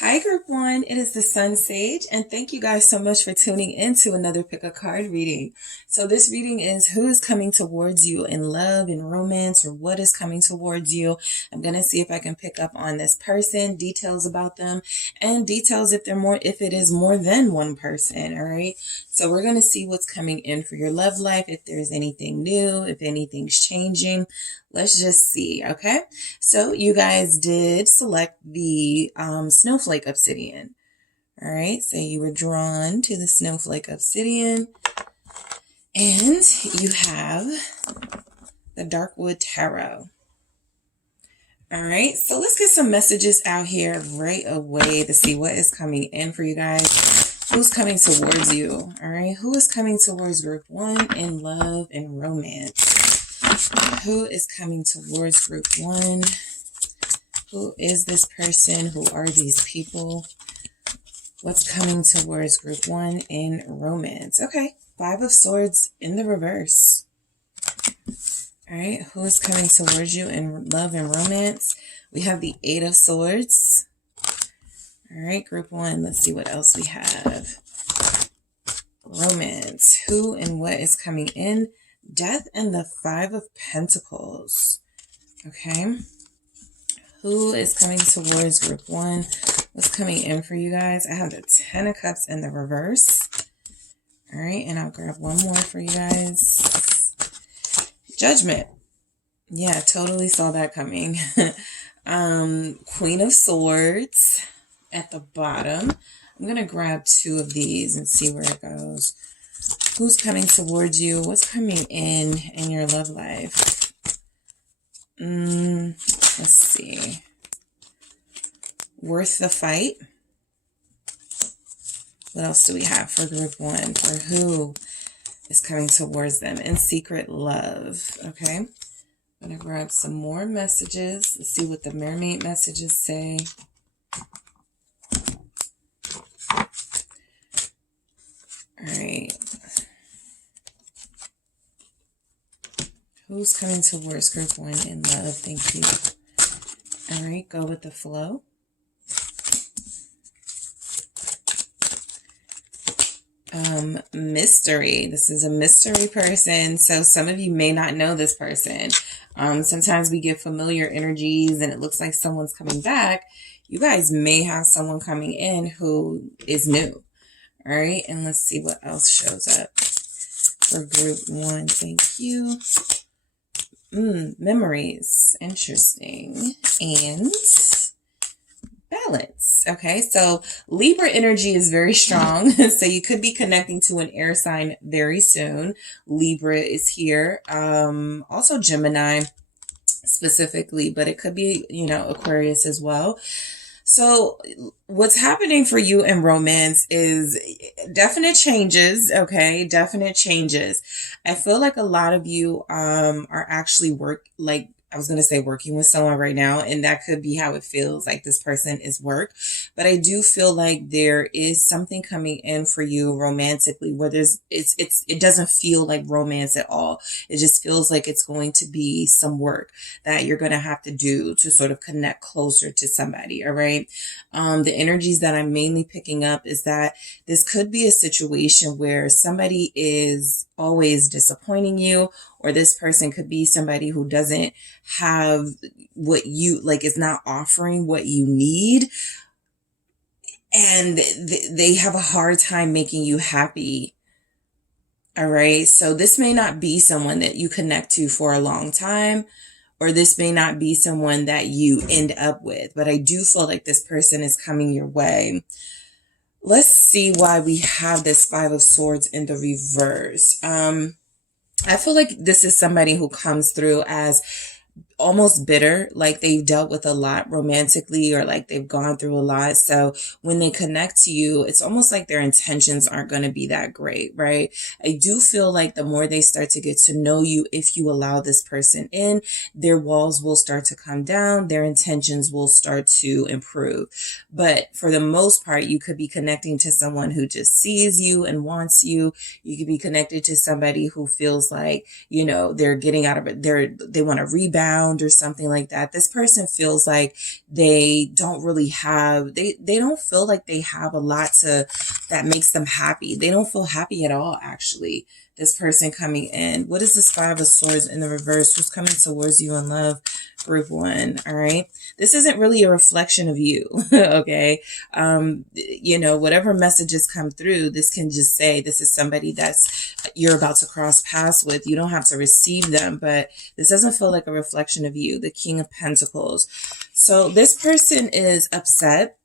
Hi, Group One. It is the Sun Sage, and thank you guys so much for tuning in to another Pick a Card reading. So, this reading is who is coming towards you in love, in romance, or what is coming towards you. I'm going to see if I can pick up on this person, details about them, and details if it is more than one person. All right. So, we're going to see what's coming in for your love life, if there's anything new, if anything's changing. Let's just see, okay? So you guys did select the Snowflake Obsidian. All right, so you were drawn to the Snowflake Obsidian. And you have the Darkwood Tarot. All right, so let's get some messages out here right away to see what is coming in for you guys. Who's coming towards you? All right, who is coming towards Group One in love and romance? Who is coming towards Group One? Who is this person? Who are these people? What's coming towards Group One in romance? Okay, Five of Swords in the reverse. All right, who is coming towards you in love and romance? We have the Eight of Swords. All right, Group One, let's see what else we have. Romance, who and what is coming in? Death and the Five of Pentacles. Okay. Who is coming towards Group One? What's coming in for you guys? I have the Ten of Cups in the reverse. All right. And I'll grab one more for you guys. Judgment. Yeah, totally saw that coming. Queen of Swords at the bottom. I'm going to grab two of these and see where it goes. Who's coming towards you? What's coming in your love life? Let's see. Worth the fight. What else do we have for Group One? For who is coming towards them? And Secret Love. Okay. I'm going to grab some more messages. Let's see what the mermaid messages say. All right. Who's coming towards Group One in love? Thank you. All right, go with the flow. Mystery. This is a mystery person. So some of you may not know this person. Sometimes we get familiar energies and it looks like someone's coming back. You guys may have someone coming in who is new. All right, and let's see what else shows up for Group One. Thank you. Memories. Interesting. And balance. Okay, so Libra energy is very strong. So you could be connecting to an air sign very soon. Libra is here. Also Gemini specifically, but it could be, Aquarius as well. So what's happening for you in romance is definite changes, okay? Definite changes. I feel like a lot of you are actually working with someone right now, and that could be how it feels, like this person is work. But I do feel like there is something coming in for you romantically where it doesn't feel like romance at all. It just feels like it's going to be some work that you're going to have to do to sort of connect closer to somebody. All right. The energies that I'm mainly picking up is that this could be a situation where somebody is always disappointing you, or this person could be somebody who doesn't have what you like, is not offering what you need. And they have a hard time making you happy. All right. So this may not be someone that you connect to for a long time, or this may not be someone that you end up with, but I do feel like this person is coming your way. Let's see why we have this Five of Swords in the reverse. I feel like this is somebody who comes through as almost bitter, like they've dealt with a lot romantically, or like they've gone through a lot. So when they connect to you, it's almost like their intentions aren't going to be that great, right? I do feel like the more they start to get to know you, if you allow this person in, their walls will start to come down, their intentions will start to improve. But for the most part, you could be connecting to someone who just sees you and wants you. You could be connected to somebody who feels like, they're getting out of it. They want to rebound. rebound or something like that. This person feels like they don't really have, they don't feel like they have a lot that makes them happy. They don't feel happy at all, actually. This person coming in. What is this Five of Swords in the reverse? Who's coming towards you in love? Group 1. All right. This isn't really a reflection of you. Okay. Whatever messages come through, this can just say this is somebody that's you're about to cross paths with. You don't have to receive them, but this doesn't feel like a reflection of you. The King of Pentacles. So this person is upset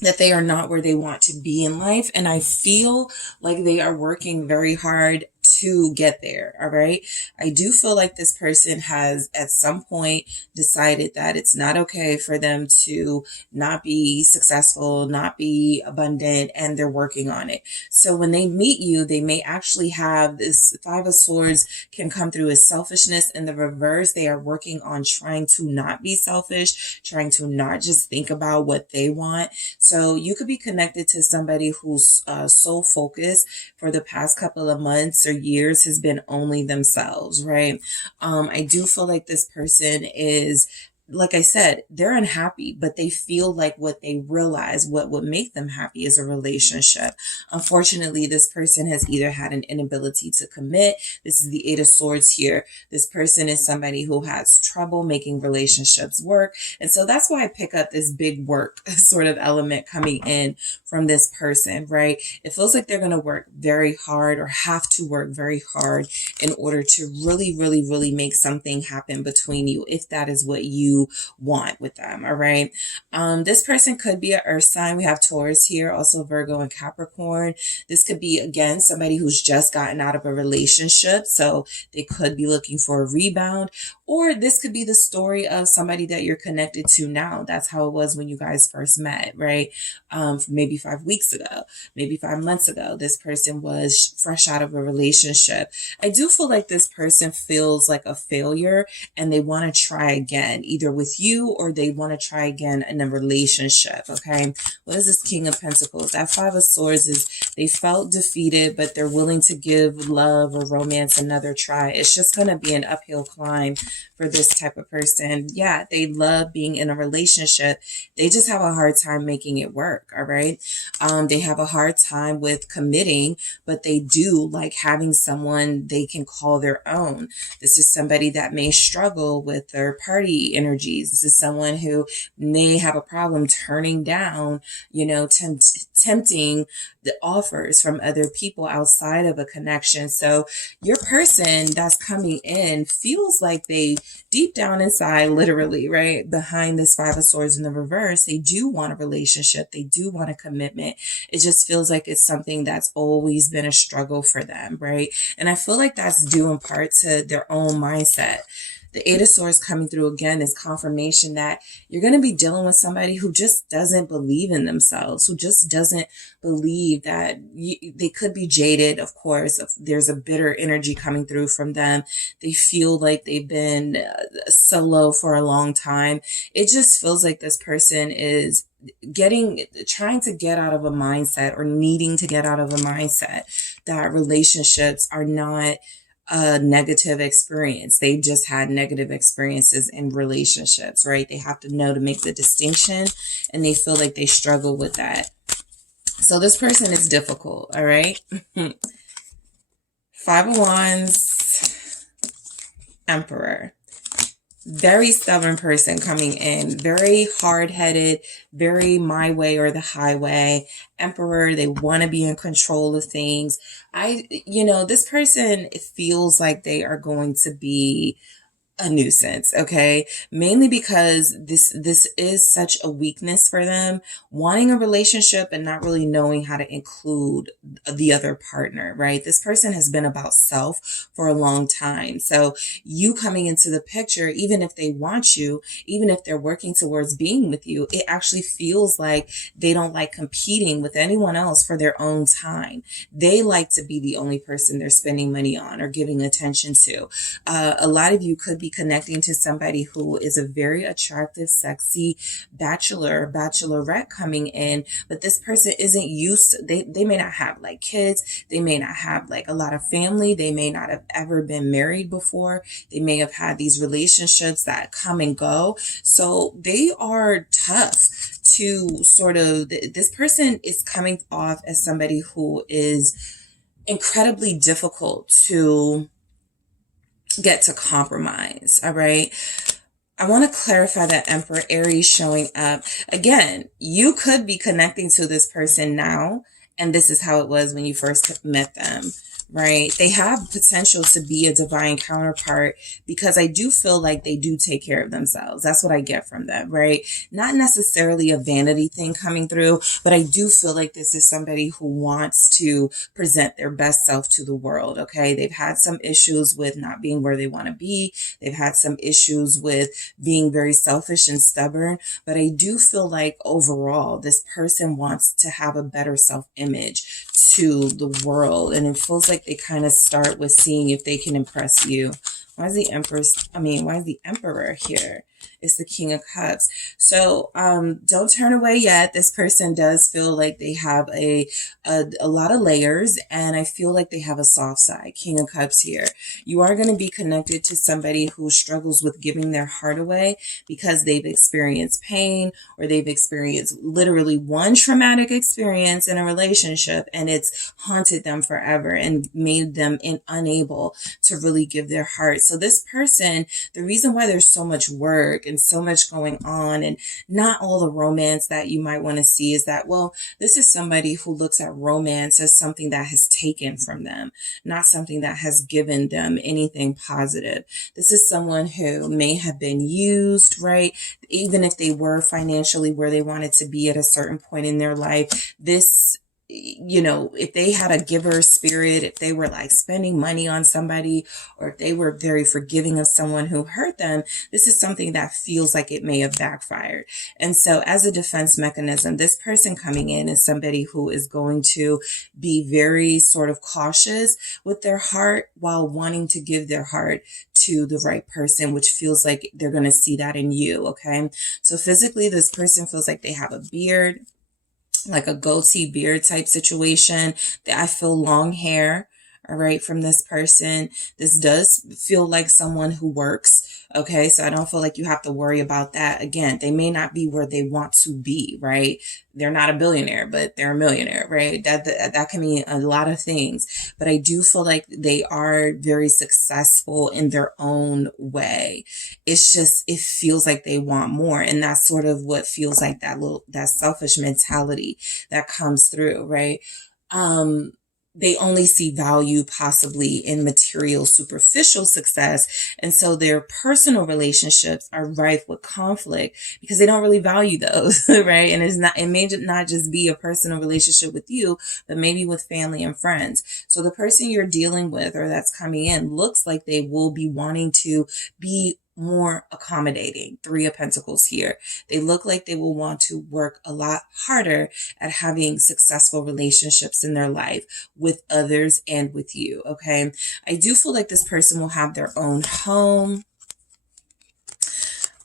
that they are not where they want to be in life. And I feel like they are working very hard to get there. All right. I do feel like this person has at some point decided that it's not okay for them to not be successful, not be abundant, and they're working on it. So when they meet you, they may actually have this Five of Swords can come through as selfishness. In the reverse, they are working on trying to not be selfish, trying to not just think about what they want. So you could be connected to somebody who's sole focus for the past couple of months or years has been only themselves, right? I do feel like this person is, like I said, they're unhappy, but they feel like what they realize, what would make them happy is a relationship. Unfortunately, this person has either had an inability to commit. This is the Eight of Swords here. This person is somebody who has trouble making relationships work. And so that's why I pick up this big work sort of element coming in from this person, right? It feels like they're going to work very hard or have to work very hard in order to really, really, really make something happen between you, if that is what you want with them. All right. This person could be an earth sign. We have Taurus here, also Virgo and Capricorn. This could be, again, somebody who's just gotten out of a relationship. So they could be looking for a rebound, or this could be the story of somebody that you're connected to now. That's how it was when you guys first met, right? Maybe 5 weeks ago, maybe 5 months ago, this person was fresh out of a relationship. I do feel like this person feels like a failure and they want to try again, either with you or they want to try again in a relationship. Okay. What is this King of Pentacles? That Five of Swords is they felt defeated, but they're willing to give love or romance another try. It's just going to be an uphill climb for this type of person. Yeah, they love being in a relationship. They just have a hard time making it work. All right. They have a hard time with committing, but they do like having someone they can call their own. This is somebody that may struggle with third party energies. This is someone who may have a problem turning down, tempting the offers from other people outside of a connection. So your person that's coming in feels like they deep down inside, literally, right behind this Five of Swords in the reverse, they do want a relationship. They do want a commitment. It just feels like it's something that's always been a struggle for them, right? And I feel like that's due in part to their own mindset. The Eight of Swords coming through again is confirmation that you're going to be dealing with somebody who just doesn't believe in themselves, who just doesn't believe that they could be jaded. Of course, if there's a bitter energy coming through from them. They feel like they've been solo for a long time. It just feels like this person is trying to get out of a mindset or needing to get out of a mindset that relationships are not a negative experience. They've just had negative experiences in relationships, right? They have to know to make the distinction, and they feel like they struggle with that. So this person is difficult, all right? Five of Wands, Emperor. Very stubborn person coming in, very hard-headed, very my way or the highway. Emperor, they want to be in control of things. This person feels like they are going to be a nuisance, okay? Mainly because this is such a weakness for them, wanting a relationship and not really knowing how to include the other partner, right? This person has been about self for a long time. So you coming into the picture, even if they want you, even if they're working towards being with you, it actually feels like they don't like competing with anyone else for their own time. They like to be the only person they're spending money on or giving attention to. A lot of you could be connecting to somebody who is a very attractive, sexy bachelor, bachelorette coming in, but this person isn't used to, they may not have like kids, they may not have like a lot of family, they may not have ever been married before, they may have had these relationships that come and go, so they are tough to sort of, this person is coming off as somebody who is incredibly difficult to get to compromise. All right. I want to clarify that Emperor Aries showing up. Again, you could be connecting to this person now, and this is how it was when you first met them. Right? They have potential to be a divine counterpart because I do feel like they do take care of themselves. That's what I get from them, right? Not necessarily a vanity thing coming through, but I do feel like this is somebody who wants to present their best self to the world, okay? They've had some issues with not being where they want to be. They've had some issues with being very selfish and stubborn, but I do feel like overall, this person wants to have a better self-image to the world, and it feels like they kind of start with seeing if they can impress you. Why is the Emperor here? It's the King of Cups. So don't turn away yet. This person does feel like they have a lot of layers, and I feel like they have a soft side. King of Cups here. You are going to be connected to somebody who struggles with giving their heart away because they've experienced pain, or they've experienced literally one traumatic experience in a relationship, and it's haunted them forever and made them unable to really give their heart. So this person, the reason why there's so much work and so much going on and not all the romance that you might want to see is that, well, this is somebody who looks at romance as something that has taken from them, not something that has given them anything positive. This is someone who may have been used, right? Even if they were financially where they wanted to be at a certain point in their life, this, you know, if they had a giver spirit, if they were like spending money on somebody, or if they were very forgiving of someone who hurt them, this is something that feels like it may have backfired. And so as a defense mechanism, this person coming in is somebody who is going to be very sort of cautious with their heart while wanting to give their heart to the right person, which feels like they're going to see that in you. Okay. So physically, this person feels like they have a beard, like a goatee beard type situation. I feel long hair, all right, from this person. This does feel like someone who works, okay? So I don't feel like you have to worry about that. Again, they may not be where they want to be, right? They're not a billionaire, but they're a millionaire, right? That can mean a lot of things. But I do feel like they are very successful in their own way. It's just, it feels like they want more. And that's sort of what feels like that selfish mentality that comes through, right? They only see value possibly in material, superficial success. And so their personal relationships are rife with conflict because they don't really value those, right? And it may not just be a personal relationship with you, but maybe with family and friends. So the person you're dealing with or that's coming in looks like they will be wanting to be more accommodating. 3 of Pentacles here. They look like they will want to work a lot harder at having successful relationships in their life with others and with you. Okay. I do feel like this person will have their own home.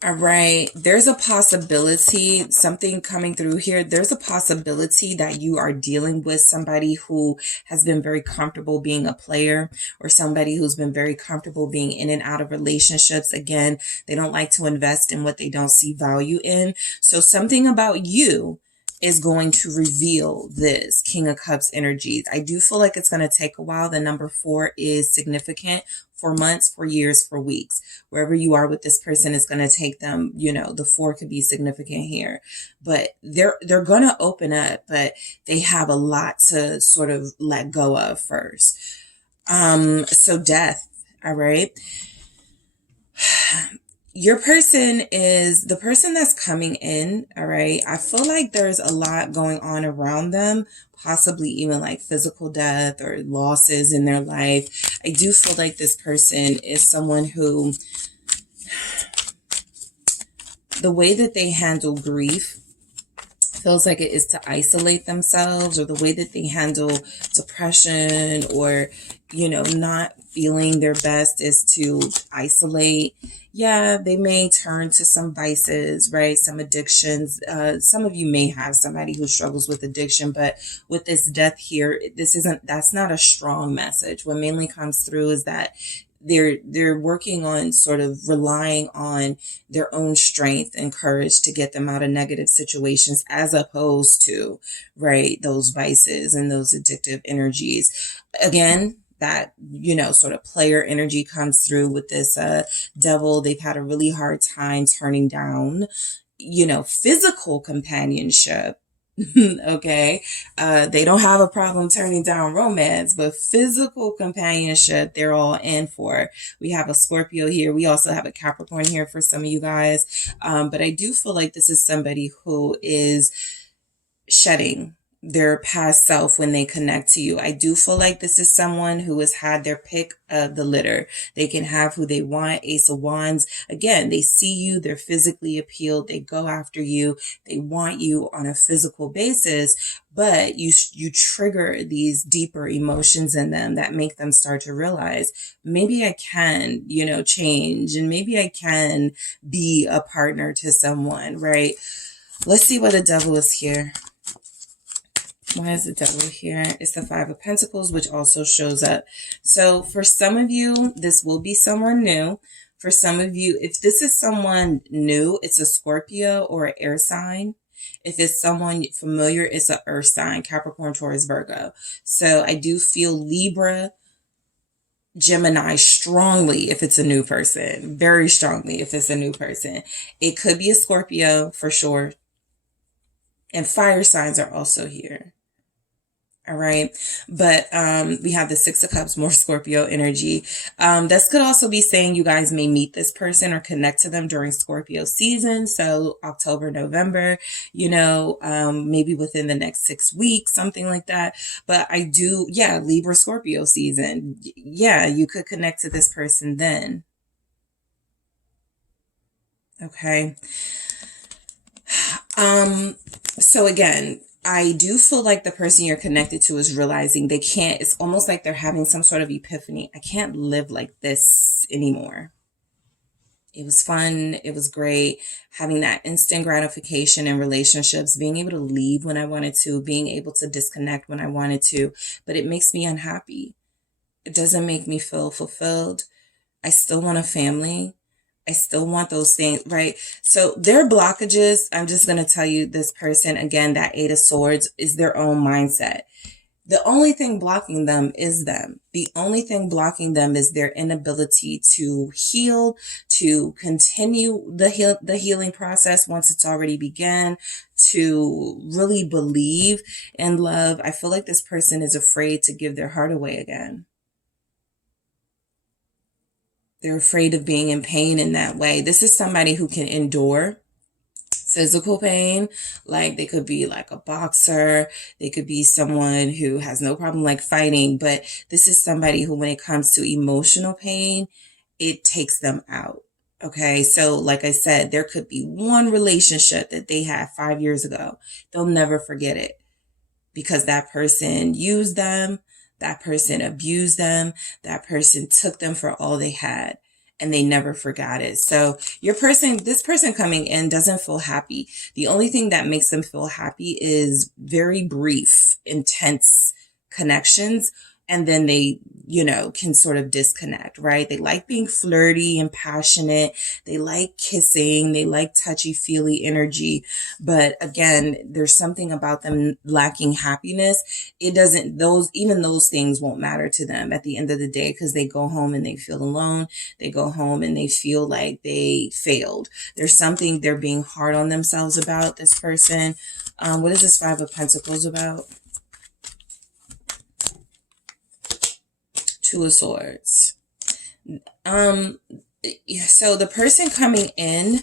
All right. There's a possibility, something coming through here. There's a possibility that you are dealing with somebody who has been very comfortable being a player, or somebody who's been very comfortable being in and out of relationships. Again, they don't like to invest in what they don't see value in. So something about you is going to reveal this King of Cups energies. I do feel like it's going to take a while. The number 4 is significant. For months, for years, for weeks. Wherever you are with this person, it's going to take them, you know, the 4 could be significant here. But they're going to open up, but they have a lot to sort of let go of first. So death, all right? Your person is the person that's coming in, all right? I feel like there's a lot going on around them, possibly even like physical death or losses in their life. I do feel like this person is someone who, the way that they handle grief feels like it is to isolate themselves, or the way that they handle depression, or, you know, not feeling their best is to isolate. Yeah, they may turn to some vices, right? Some addictions. Some of you may have somebody who struggles with addiction, but with this death here, that's not a strong message. What mainly comes through is that they're working on sort of relying on their own strength and courage to get them out of negative situations, as opposed to, right, those vices and those addictive energies. Again, that, you know, sort of player energy comes through with this devil. They've had a really hard time turning down, you know, physical companionship. Okay. They don't have a problem turning down romance, but physical companionship, they're all in for. We have a Scorpio here. We also have a Capricorn here for some of you guys. But I do feel like this is somebody who is shedding their past self when they connect to you. I do feel like this is someone who has had their pick of the litter. They can have who they want. Ace of Wands. Again, they see you. They're physically appealed. They go after you. They want you on a physical basis, but you trigger these deeper emotions in them that make them start to realize, maybe I can, you know, change, and maybe I can be a partner to someone, right? Let's see what the devil is here. Why is the devil here? It's the Five of Pentacles, which also shows up. So for some of you, this will be someone new. For some of you, if this is someone new, it's a Scorpio or an air sign. If it's someone familiar, it's an earth sign, Capricorn, Taurus, Virgo. So I do feel Libra, Gemini strongly if it's a new person. Very strongly if it's a new person. It could be a Scorpio for sure. And fire signs are also here. All right. But we have the Six of Cups, more Scorpio energy. This could also be saying you guys may meet this person or connect to them during Scorpio season. So October, November, you know, maybe within the next 6 weeks, something like that. But I do, yeah, Libra Scorpio season. Yeah, you could connect to this person then. Okay. So again, I do feel like the person you're connected to is realizing they can't, it's almost like they're having some sort of epiphany. I can't live like this anymore. It was fun. It was great having that instant gratification in relationships, being able to leave when I wanted to, being able to disconnect when I wanted to, but it makes me unhappy. It doesn't make me feel fulfilled. I still want a family. I still want those things, right? So their blockages, I'm just going to tell you, this person, again, that Eight of Swords is their own mindset. The only thing blocking them is them. The only thing blocking them is their inability to heal, to continue the healing process once it's already began, to really believe in love. I feel like this person is afraid to give their heart away again. They're afraid of being in pain in that way. This is somebody who can endure physical pain. Like they could be like a boxer. They could be someone who has no problem like fighting. But this is somebody who, when it comes to emotional pain, it takes them out. Okay. So like I said, there could be one relationship that they had 5 years ago. They'll never forget it because that person used them. That person abused them. That person took them for all they had, and they never forgot it. So this person coming in doesn't feel happy. The only thing that makes them feel happy is very brief, intense connections. And then they, you know, can sort of disconnect, right? They like being flirty and passionate. They like kissing. They like touchy-feely energy. But again, there's something about them lacking happiness. Even those things won't matter to them at the end of the day, because they go home and they feel alone. They go home and they feel like they failed. There's something they're being hard on themselves about, this person. What is this Five of Pentacles about? Two of Swords. So the person coming in,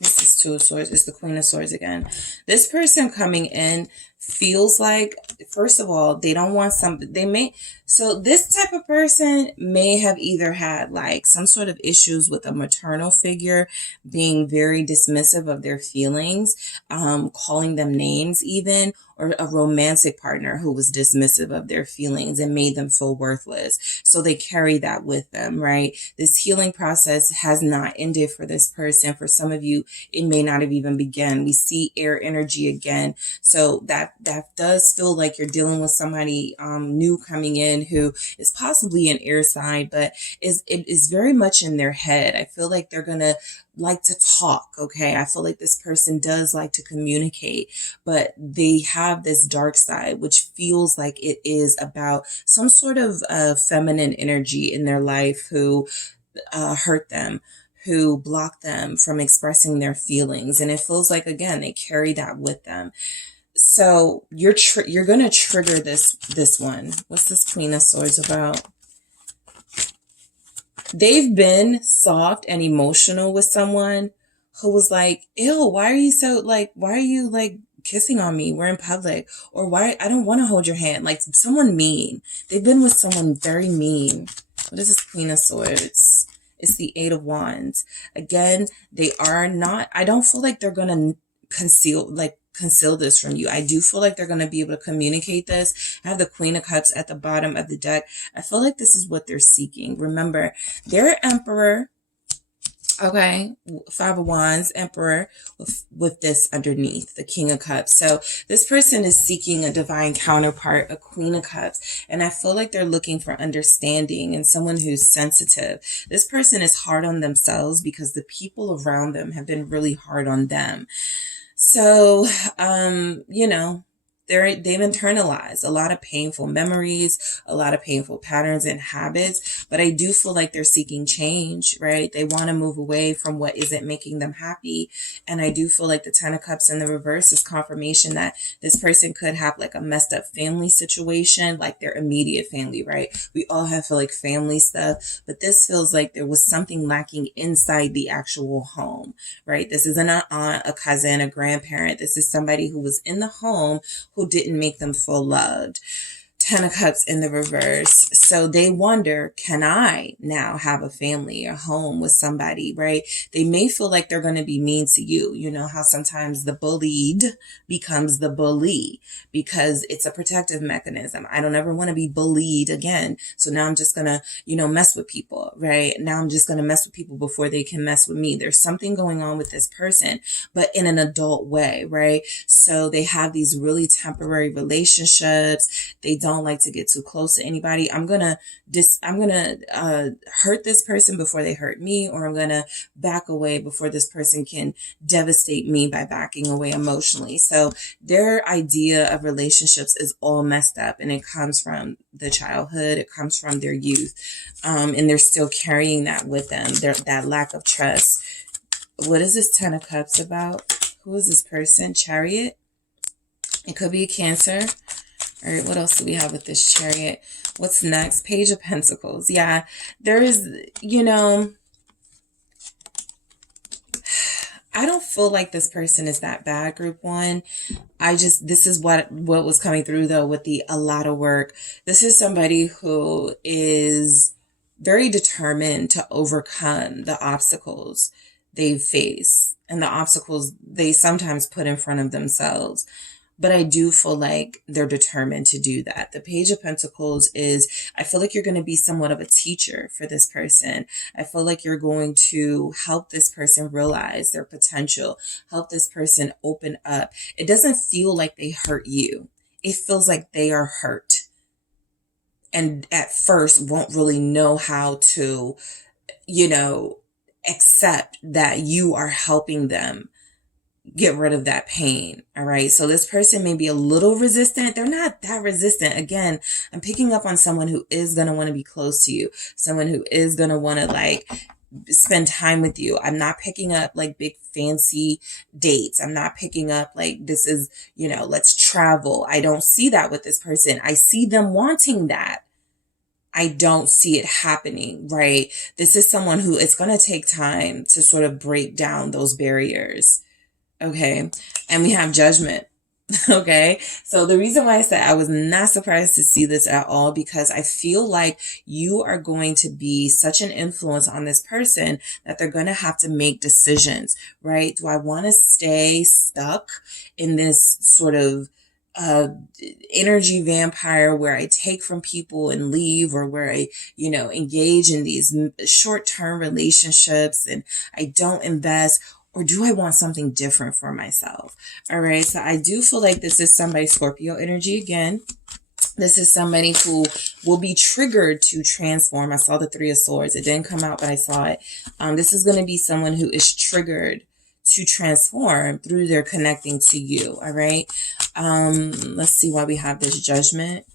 this is Two of Swords. It's the Queen of Swords again. This person coming in feels like, first of all, they don't want something. So this type of person may have either had like some sort of issues with a maternal figure being very dismissive of their feelings, calling them names even, or a romantic partner who was dismissive of their feelings and made them feel worthless. So they carry that with them, right? This healing process has not ended for this person. For some of you, it may not have even begun. We see air energy again. So that does feel like you're dealing with somebody new coming in who is possibly an air sign, but it is very much in their head. I feel like they're going to like to talk. Okay. I feel like this person does like to communicate, but they have this dark side, which feels like it is about some sort of feminine energy in their life who hurt them, who block them from expressing their feelings. And it feels like, again, they carry that with them. So you're going to trigger this one. What's this Queen of Swords about? They've been soft and emotional with someone who was like, ew, why are you like kissing on me? We're in public. Or why, I don't want to hold your hand. Like someone mean. They've been with someone very mean. What is this Queen of Swords? It's the Eight of Wands. Again, they are not, I don't feel like they're going to conceal this from you. I do feel like they're going to be able to communicate this. I have the Queen of Cups at the bottom of the deck. I feel like this is what they're seeking. Remember, they're Emperor. Okay, Five of Wands, Emperor, with this underneath, the King of Cups. So this person is seeking a divine counterpart, a Queen of Cups. And I feel like they're looking for understanding and someone who's sensitive. This person is hard on themselves because the people around them have been really hard on them. So, they've internalized a lot of painful memories, a lot of painful patterns and habits, but I do feel like they're seeking change, right? They want to move away from what isn't making them happy. And I do feel like the Ten of Cups in the reverse is confirmation that this person could have like a messed up family situation, like their immediate family, right? We all have like family stuff, but this feels like there was something lacking inside the actual home, right? This isn't an aunt, a cousin, a grandparent. This is somebody who was in the home who didn't make them feel loved. Ten of Cups in the reverse. So they wonder, can I now have a family or home with somebody, right? They may feel like they're going to be mean to you. You know how sometimes the bullied becomes the bully because it's a protective mechanism. I don't ever want to be bullied again. So now I'm just going to, mess with people, right? Now I'm just going to mess with people before they can mess with me. There's something going on with this person, but in an adult way, right? So they have these really temporary relationships. They don't like to get too close to anybody. I'm gonna hurt this person before they hurt me, or I'm gonna back away before this person can devastate me by backing away emotionally. So their idea of relationships is all messed up, and it comes from the childhood. It comes from their youth, and they're still carrying that with them. That lack of trust. What is this Ten of Cups about? Who is this person? Chariot. It could be a Cancer. All right, what else do we have with this Chariot? What's next? Page of Pentacles. Yeah, there is, I don't feel like this person is that bad, group one. This is what was coming through though with a lot of work. This is somebody who is very determined to overcome the obstacles they face and the obstacles they sometimes put in front of themselves. But I do feel like they're determined to do that. The Page of Pentacles I feel like you're going to be somewhat of a teacher for this person. I feel like you're going to help this person realize their potential, help this person open up. It doesn't feel like they hurt you. It feels like they are hurt. And at first won't really know how to, accept that you are helping them get rid of that pain. All right. So this person may be a little resistant. They're not that resistant. Again, I'm picking up on someone who is going to want to be close to you. Someone who is going to want to spend time with you. I'm not picking up big fancy dates. I'm not picking up this is, let's travel. I don't see that with this person. I see them wanting that. I don't see it happening, right? This is someone who it's going to take time to sort of break down those barriers. Okay. And we have Judgment. Okay. So the reason why I said I was not surprised to see this at all, because I feel like you are going to be such an influence on this person that they're going to have to make decisions, right? Do I want to stay stuck in this sort of uh energy vampire where I take from people and leave, or where I, engage in these short-term relationships and I don't invest? Or do I want something different for myself? All right. So I do feel like this is somebody, Scorpio energy again. This is somebody who will be triggered to transform. I saw the Three of Swords. It didn't come out, but I saw it. This is going to be someone who is triggered to transform through their connecting to you. All right. Let's see why we have this Judgment.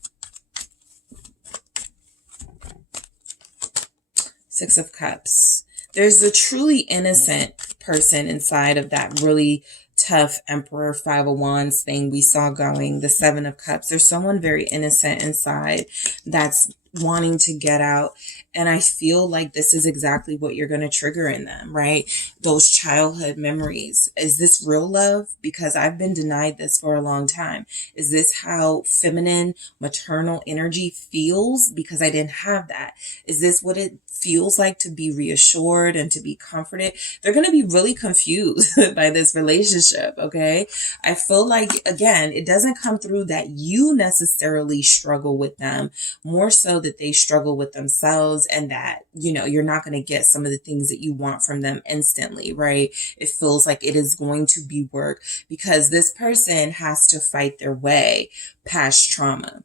Six of Cups. There's a truly innocent person inside of that really tough Emperor Five of Wands thing we saw going. The Seven of Cups. There's someone very innocent inside that's wanting to get out. And I feel like this is exactly what you're going to trigger in them, right? Those childhood memories. Is this real love? Because I've been denied this for a long time. Is this how feminine, maternal energy feels? Because I didn't have that. Is this what it feels like to be reassured and to be comforted? They're going to be really confused by this relationship, okay? I feel like, again, it doesn't come through that you necessarily struggle with them, more so that they struggle with themselves, and that, you're not going to get some of the things that you want from them instantly, right? It feels like it is going to be work, because this person has to fight their way past trauma.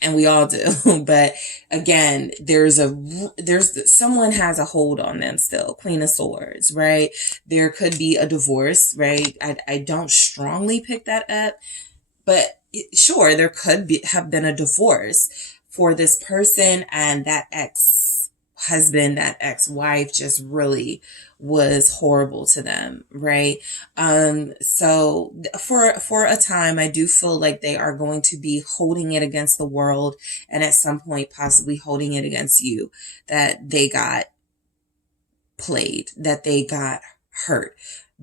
And we all do. But again, someone has a hold on them still. Queen of Swords, right? There could be a divorce, right? I don't strongly pick that up, but sure, there could have been a divorce for this person, and that ex-husband, that ex-wife just really was horrible to them, right? So for a time, I do feel like they are going to be holding it against the world, and at some point possibly holding it against you, that they got played, that they got hurt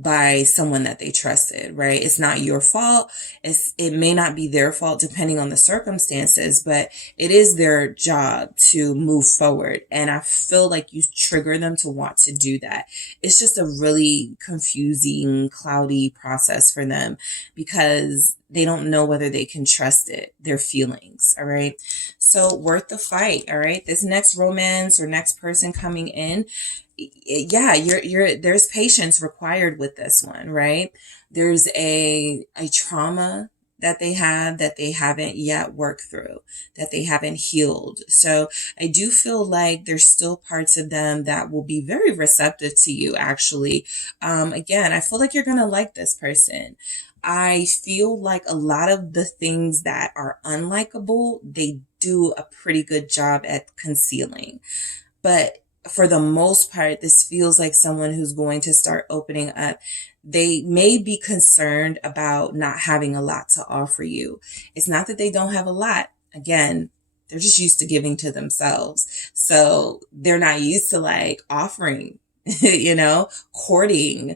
by someone that they trusted, right? It's not your fault. It may not be their fault depending on the circumstances, but it is their job to move forward. And I feel like you trigger them to want to do that. It's just a really confusing, cloudy process for them, because they don't know whether they can trust their feelings. All right. So worth the fight. All right. This next romance or next person coming in, yeah, there's patience required with this one, right? There's a trauma that they have that they haven't yet worked through, that they haven't healed. So I do feel like there's still parts of them that will be very receptive to you, actually. Again, I feel like you're going to like this person. I feel like a lot of the things that are unlikable, they do a pretty good job at concealing. But for the most part, this feels like someone who's going to start opening up. They may be concerned about not having a lot to offer you. It's not that they don't have a lot. Again, they're just used to giving to themselves. So they're not used to like offering, courting,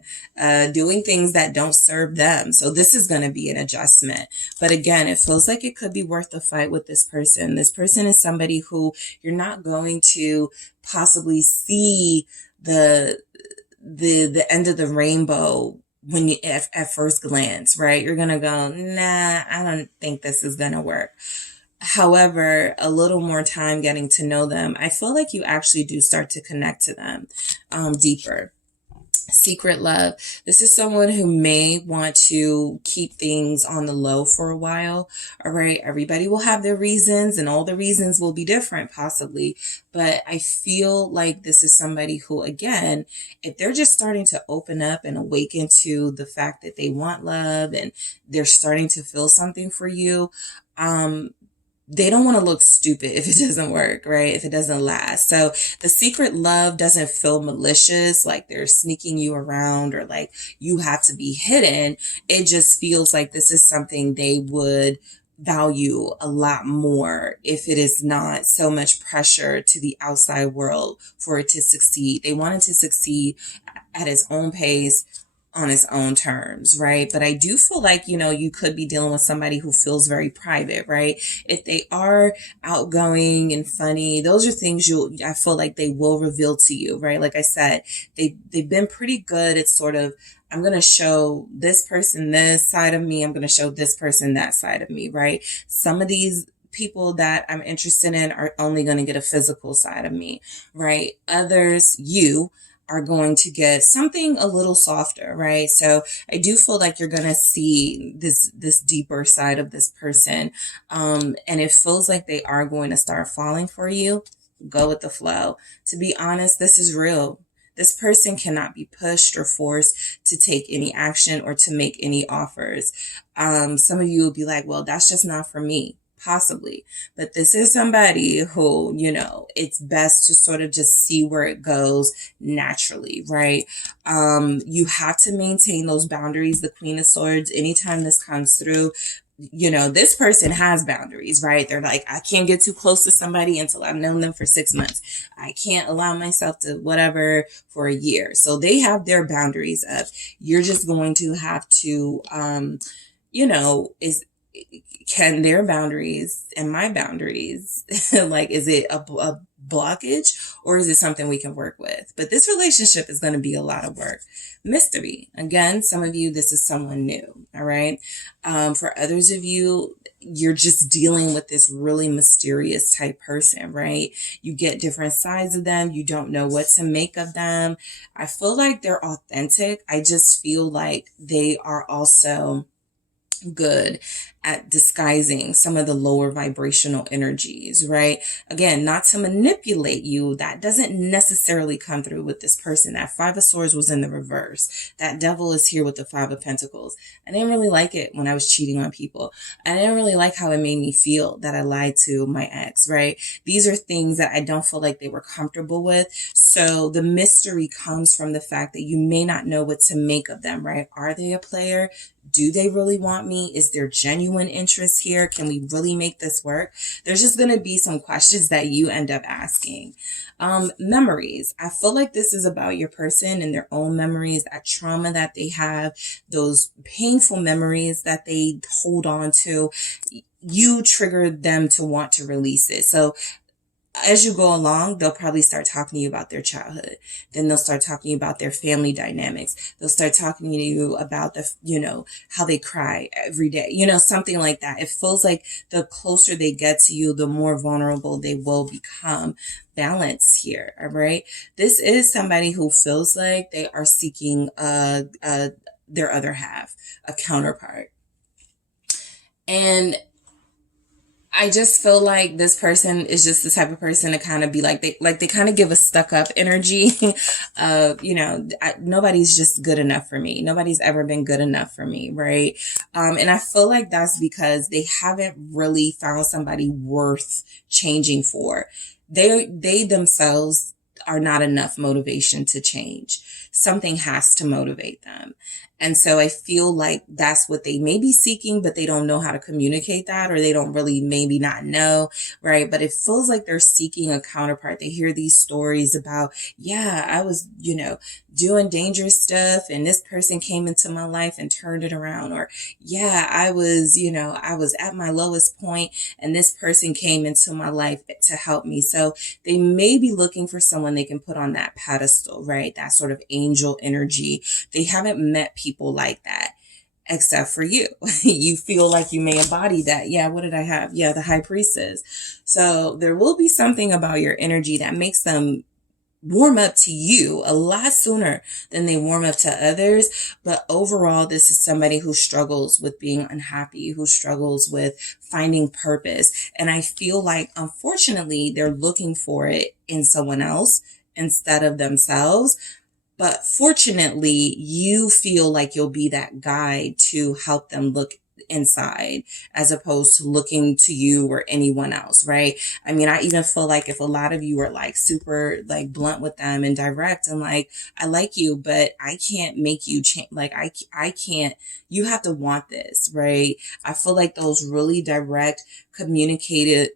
doing things that don't serve them. So this is going to be an adjustment. But again, it feels like it could be worth the fight with this person. This person is somebody who you're not going to possibly see the end of the rainbow when you at first glance, right? You're going to go, nah, I don't think this is going to work. However, a little more time getting to know them, I feel like you actually do start to connect to them deeper. Secret love. This is someone who may want to keep things on the low for a while. All right. Everybody will have their reasons, and all the reasons will be different possibly. But I feel like this is somebody who, again, if they're just starting to open up and awaken to the fact that they want love and they're starting to feel something for you, they don't want to look stupid if it doesn't work, right? If it doesn't last. So the secret love doesn't feel malicious, like they're sneaking you around or like you have to be hidden. It just feels like this is something they would value a lot more if it is not so much pressure to the outside world for it to succeed. They want it to succeed at its own pace, on its own terms, right? But I do feel like, you know, you could be dealing with somebody who feels very private, right? If they are outgoing and funny, those are things I feel like they will reveal to you, right? Like I said, they've been pretty good at sort of, I'm going to show this person this side of me. I'm going to show this person that side of me, right? Some of these people that I'm interested in are only going to get a physical side of me, right? Others, you are going to get something a little softer, right? So I do feel like you're going to see this deeper side of this person. And it feels like they are going to start falling for you. Go with the flow. To be honest, this is real. This person cannot be pushed or forced to take any action or to make any offers. Some of you will be like, well, that's just not for me. Possibly. But this is somebody who, you know, it's best to sort of just see where it goes naturally, right? You have to maintain those boundaries. The Queen of Swords, anytime this comes through, you know, this person has boundaries, right? They're like, I can't get too close to somebody until I've known them for 6 months. I can't allow myself to whatever for a year. So they have their boundaries up. You're just going to have to, you know, can their boundaries and my boundaries, like, is it a blockage or is it something we can work with? But this relationship is going to be a lot of work. Mystery. Again, some of you, this is someone new. All right. For others of you, you're just dealing with this really mysterious type person, right? You get different sides of them. You don't know what to make of them. I feel like they're authentic. I just feel like they are also good at disguising some of the lower vibrational energies, right? Again, not to manipulate you. That doesn't necessarily come through with this person. That Five of Swords was in the reverse. That Devil is here with the Five of Pentacles. I didn't really like it when I was cheating on people. I didn't really like how it made me feel that I lied to my ex, right? These are things that I don't feel like they were comfortable with. So the mystery comes from the fact that you may not know what to make of them, right? Are they a player? Do they really want me? Is there genuine interest here? Can we really make this work? There's just going to be some questions that you end up asking. Memories. I feel like this is about your person and their own memories, that trauma that they have, those painful memories that they hold on to. You triggered them to want to release it. So as you go along, they'll probably start talking to you about their childhood. Then they'll start talking to you about their family dynamics. They'll start talking to you about how they cry every day, something like that. It feels like the closer they get to you, the more vulnerable they will become. Balance here. All right. This is somebody who feels like they are seeking, their other half, a counterpart. And I just feel like this person is just the type of person to kind of be like, they kind of give a stuck up energy. Nobody's just good enough for me. Nobody's ever been good enough for me. Right. And I feel like that's because they haven't really found somebody worth changing for. They themselves are not enough motivation to change. Something has to motivate them. And so I feel like that's what they may be seeking, but they don't know how to communicate that, or they don't really maybe not know, right? But it feels like they're seeking a counterpart. They hear these stories about, yeah, I was, doing dangerous stuff and this person came into my life and turned it around. Or, yeah, I was at my lowest point and this person came into my life to help me. So they may be looking for someone they can put on that pedestal, right? That sort of angel energy. They haven't met people like that. Except for you. You feel like you may embody that. Yeah, what did I have? Yeah, the High Priestess. So there will be something about your energy that makes them warm up to you a lot sooner than they warm up to others. But overall, this is somebody who struggles with being unhappy, who struggles with finding purpose. And I feel like, unfortunately, they're looking for it in someone else instead of themselves. But fortunately, you feel like you'll be that guide to help them look inside, as opposed to looking to you or anyone else, right? I mean, I even feel like if a lot of you are like super like blunt with them and direct and like, I like you, but I can't make you change. Like I can't, you have to want this, right? I feel like those really direct communicating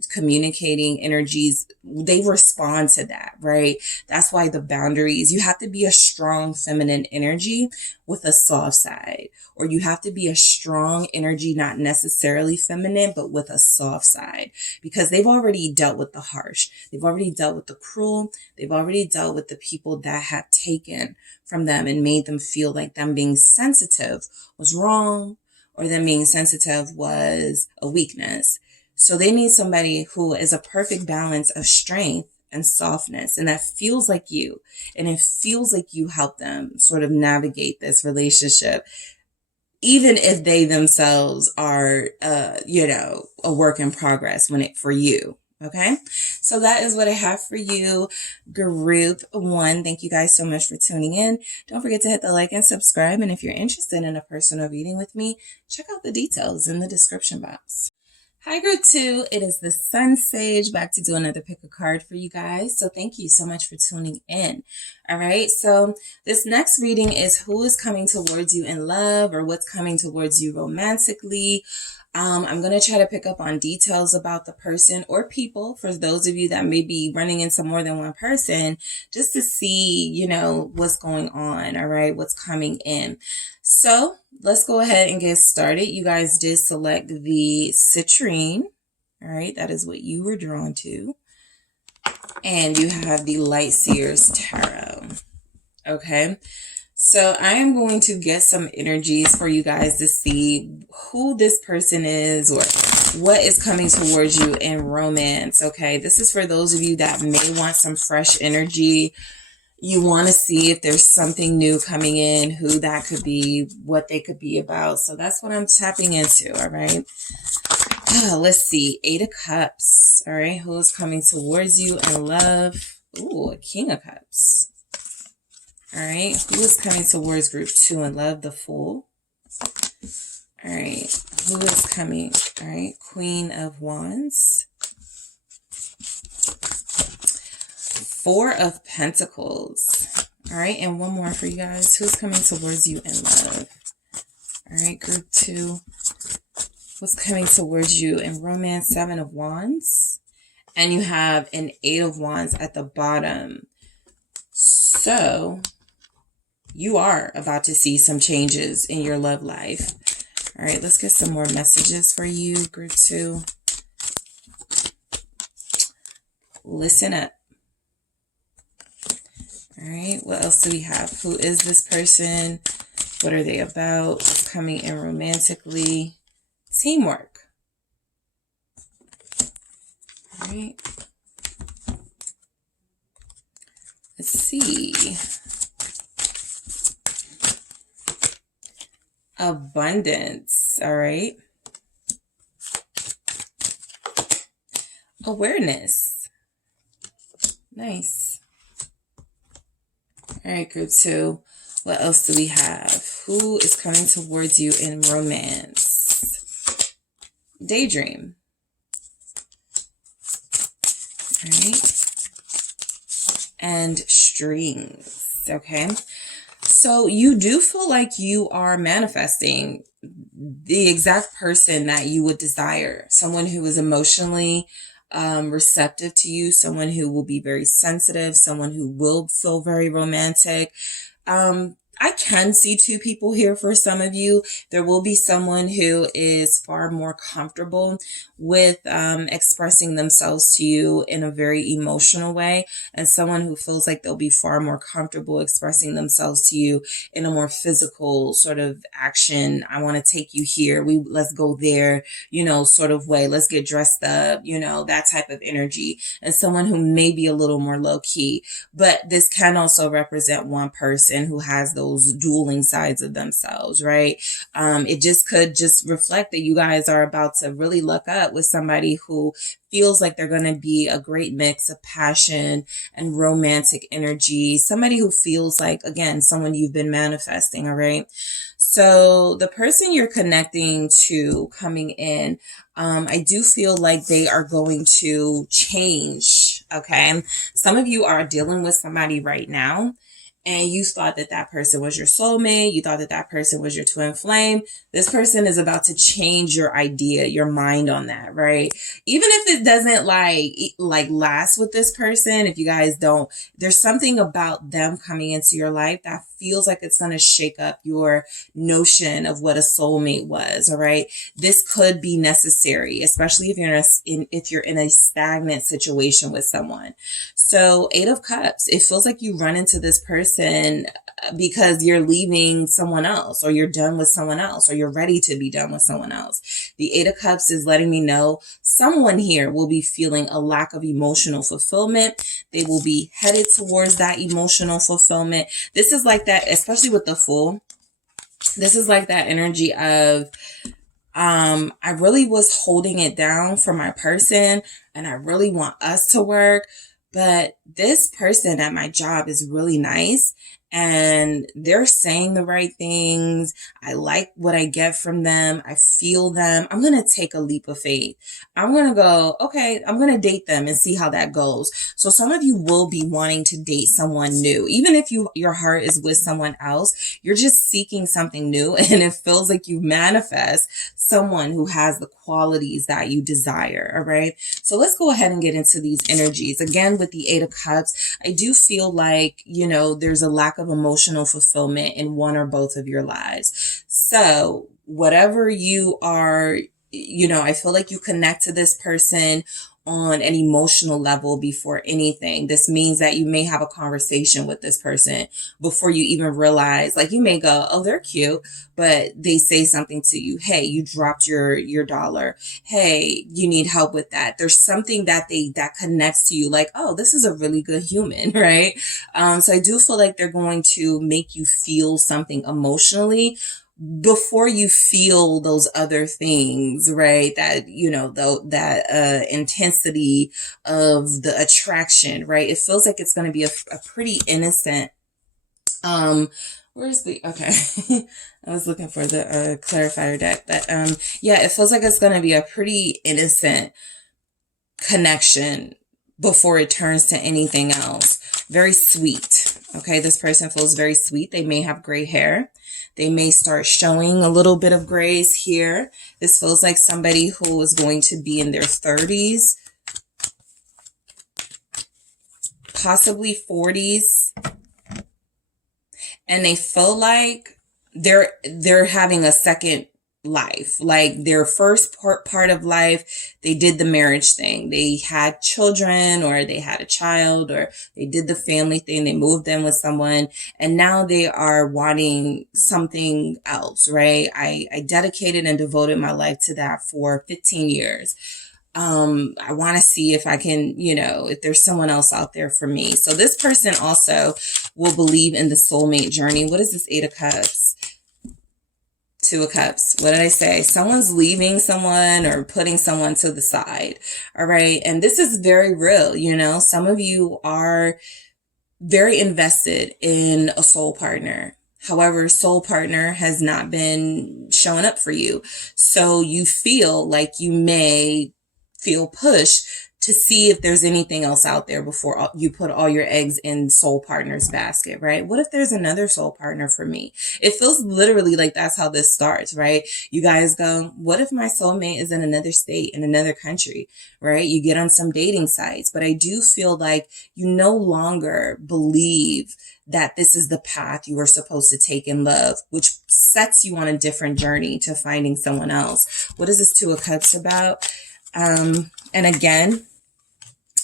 energies, they respond to that, right? That's why the boundaries, you have to be a strong feminine energy with a soft side, or you have to be a strong energy, not necessarily feminine, but with a soft side, because they've already dealt with the harsh. They've already dealt with the cruel. They've already dealt with the people that have taken from them and made them feel like them being sensitive was wrong, or them being sensitive was a weakness. So they need somebody who is a perfect balance of strength and softness, and that feels like you, and it feels like you help them sort of navigate this relationship, even if they themselves are, a work in progress for you. Okay. So that is what I have for you, group one. Thank you guys so much for tuning in. Don't forget to hit the like and subscribe. And if you're interested in a personal reading with me, check out the details in the description box. Hi, group two. It is the SunSage, back to do another pick a card for you guys. So thank you so much for tuning in. All right. So this next reading is who is coming towards you in love, or what's coming towards you romantically. I'm going to try to pick up on details about the person or people, for those of you that may be running into more than one person, just to see, what's going on. All right. What's coming in. So let's go ahead and get started. You guys did select the citrine. All right. That is what you were drawn to. And you have the Light Seers Tarot. Okay. So I am going to get some energies for you guys to see who this person is, or what is coming towards you in romance. Okay. This is for those of you that may want some fresh energy. You want to see if there's something new coming in, who that could be, what they could be about. So that's what I'm tapping into. All right. Let's see. 8 of Cups. All right. Who's coming towards you in love? Ooh, a King of Cups. All right. Who is coming towards group 2 in love? The Fool. All right. Who is coming? All right. Queen of Wands. 4 of Pentacles. All right. And one more for you guys. Who's coming towards you in love? All right. Group 2. What's coming towards you in romance? 7 of Wands. And you have an 8 of Wands at the bottom. So you are about to see some changes in your love life. All right, let's get some more messages for you, group 2. Listen up. All right, what else do we have? Who is this person? What are they about? What's coming in romantically? Teamwork. All right. Let's see. Abundance. All right. Awareness. Nice. All right, group 2. What else do we have? Who is coming towards you in romance? Daydream. All right. And strings. Okay. So you do feel like you are manifesting the exact person that you would desire. Someone who is emotionally receptive to you, someone who will be very sensitive, someone who will feel very romantic. I can see 2 people here for some of you. There will be someone who is far more comfortable with expressing themselves to you in a very emotional way, and someone who feels like they'll be far more comfortable expressing themselves to you in a more physical sort of action. I want to take you here. Let's go there, sort of way. Let's get dressed up, that type of energy. And someone who may be a little more low key, but this can also represent one person who has those those dueling sides of themselves, right? It just could just reflect that you guys are about to really look up with somebody who feels like they're going to be a great mix of passion and romantic energy. Somebody who feels like, again, someone you've been manifesting, all right? So the person you're connecting to coming in, I do feel like they are going to change, okay? Some of you are dealing with somebody right now, and you thought that that person was your soulmate. You thought that that person was your twin flame. This person is about to change your idea, your mind on that, right? Even if it doesn't like last with this person, if you guys don't, there's something about them coming into your life that feels like it's going to shake up your notion of what a soulmate was, all right? This could be necessary, especially if you're in a stagnant situation with someone. So 8 of Cups, it feels like you run into this person because you're leaving someone else, or you're done with someone else, or you're ready to be done with someone else. The 8 of Cups is letting me know someone here will be feeling a lack of emotional fulfillment. They will be headed towards that emotional fulfillment. This is like that, especially with the Fool. This is like that energy of, I really was holding it down for my person, and I really want us to work. But this person at my job is really nice, and they're saying the right things. I like what I get from them. I feel them. I'm going to take a leap of faith. I'm going to go, okay, I'm going to date them and see how that goes. So some of you will be wanting to date someone new. Even if your heart is with someone else, you're just seeking something new, and it feels like you manifest someone who has the qualities that you desire. All right. So let's go ahead and get into these energies. Again, with the 8 of Cups, I do feel like, there's a lack of emotional fulfillment in one or both of your lives. So whatever you are, I feel like you connect to this person on an emotional level before anything. This means that you may have a conversation with this person before you even realize, like, you may go, oh, they're cute, but they say something to you. Hey, you dropped your dollar. Hey, you need help with that. There's something that connects to you, like, oh, this is a really good human, right? So I do feel like they're going to make you feel something emotionally before you feel those other things, right? That, that intensity of the attraction, right? It feels like it's going to be a pretty innocent, okay. I was looking for the clarifier deck, but yeah, it feels like it's going to be a pretty innocent connection before it turns to anything else. Very sweet. Okay, this person feels very sweet. They may have gray hair. They may start showing a little bit of grays here. This feels like somebody who is going to be in their 30s, possibly 40s. And they feel like they're having a second life. Like their first part of life, they did the marriage thing. They had children, or they had a child, or they did the family thing. They moved in with someone, and now they are wanting something else, right? I dedicated and devoted my life to that for 15 years. I want to see if I can, if there's someone else out there for me. So this person also will believe in the soulmate journey. What is this 8 of Cups? 2 of Cups. What did I say? Someone's leaving someone or putting someone to the side. All right. And this is very real. Some of you are very invested in a soul partner. However, soul partner has not been showing up for you. So you feel like you may feel pushed to see if there's anything else out there before you put all your eggs in soul partner's basket, right? What if there's another soul partner for me? It feels literally like that's how this starts, right? You guys go, what if my soulmate is in another state, in another country, right? You get on some dating sites, but I do feel like you no longer believe that this is the path you are supposed to take in love, which sets you on a different journey to finding someone else. What is this 2 of Cups about? And again,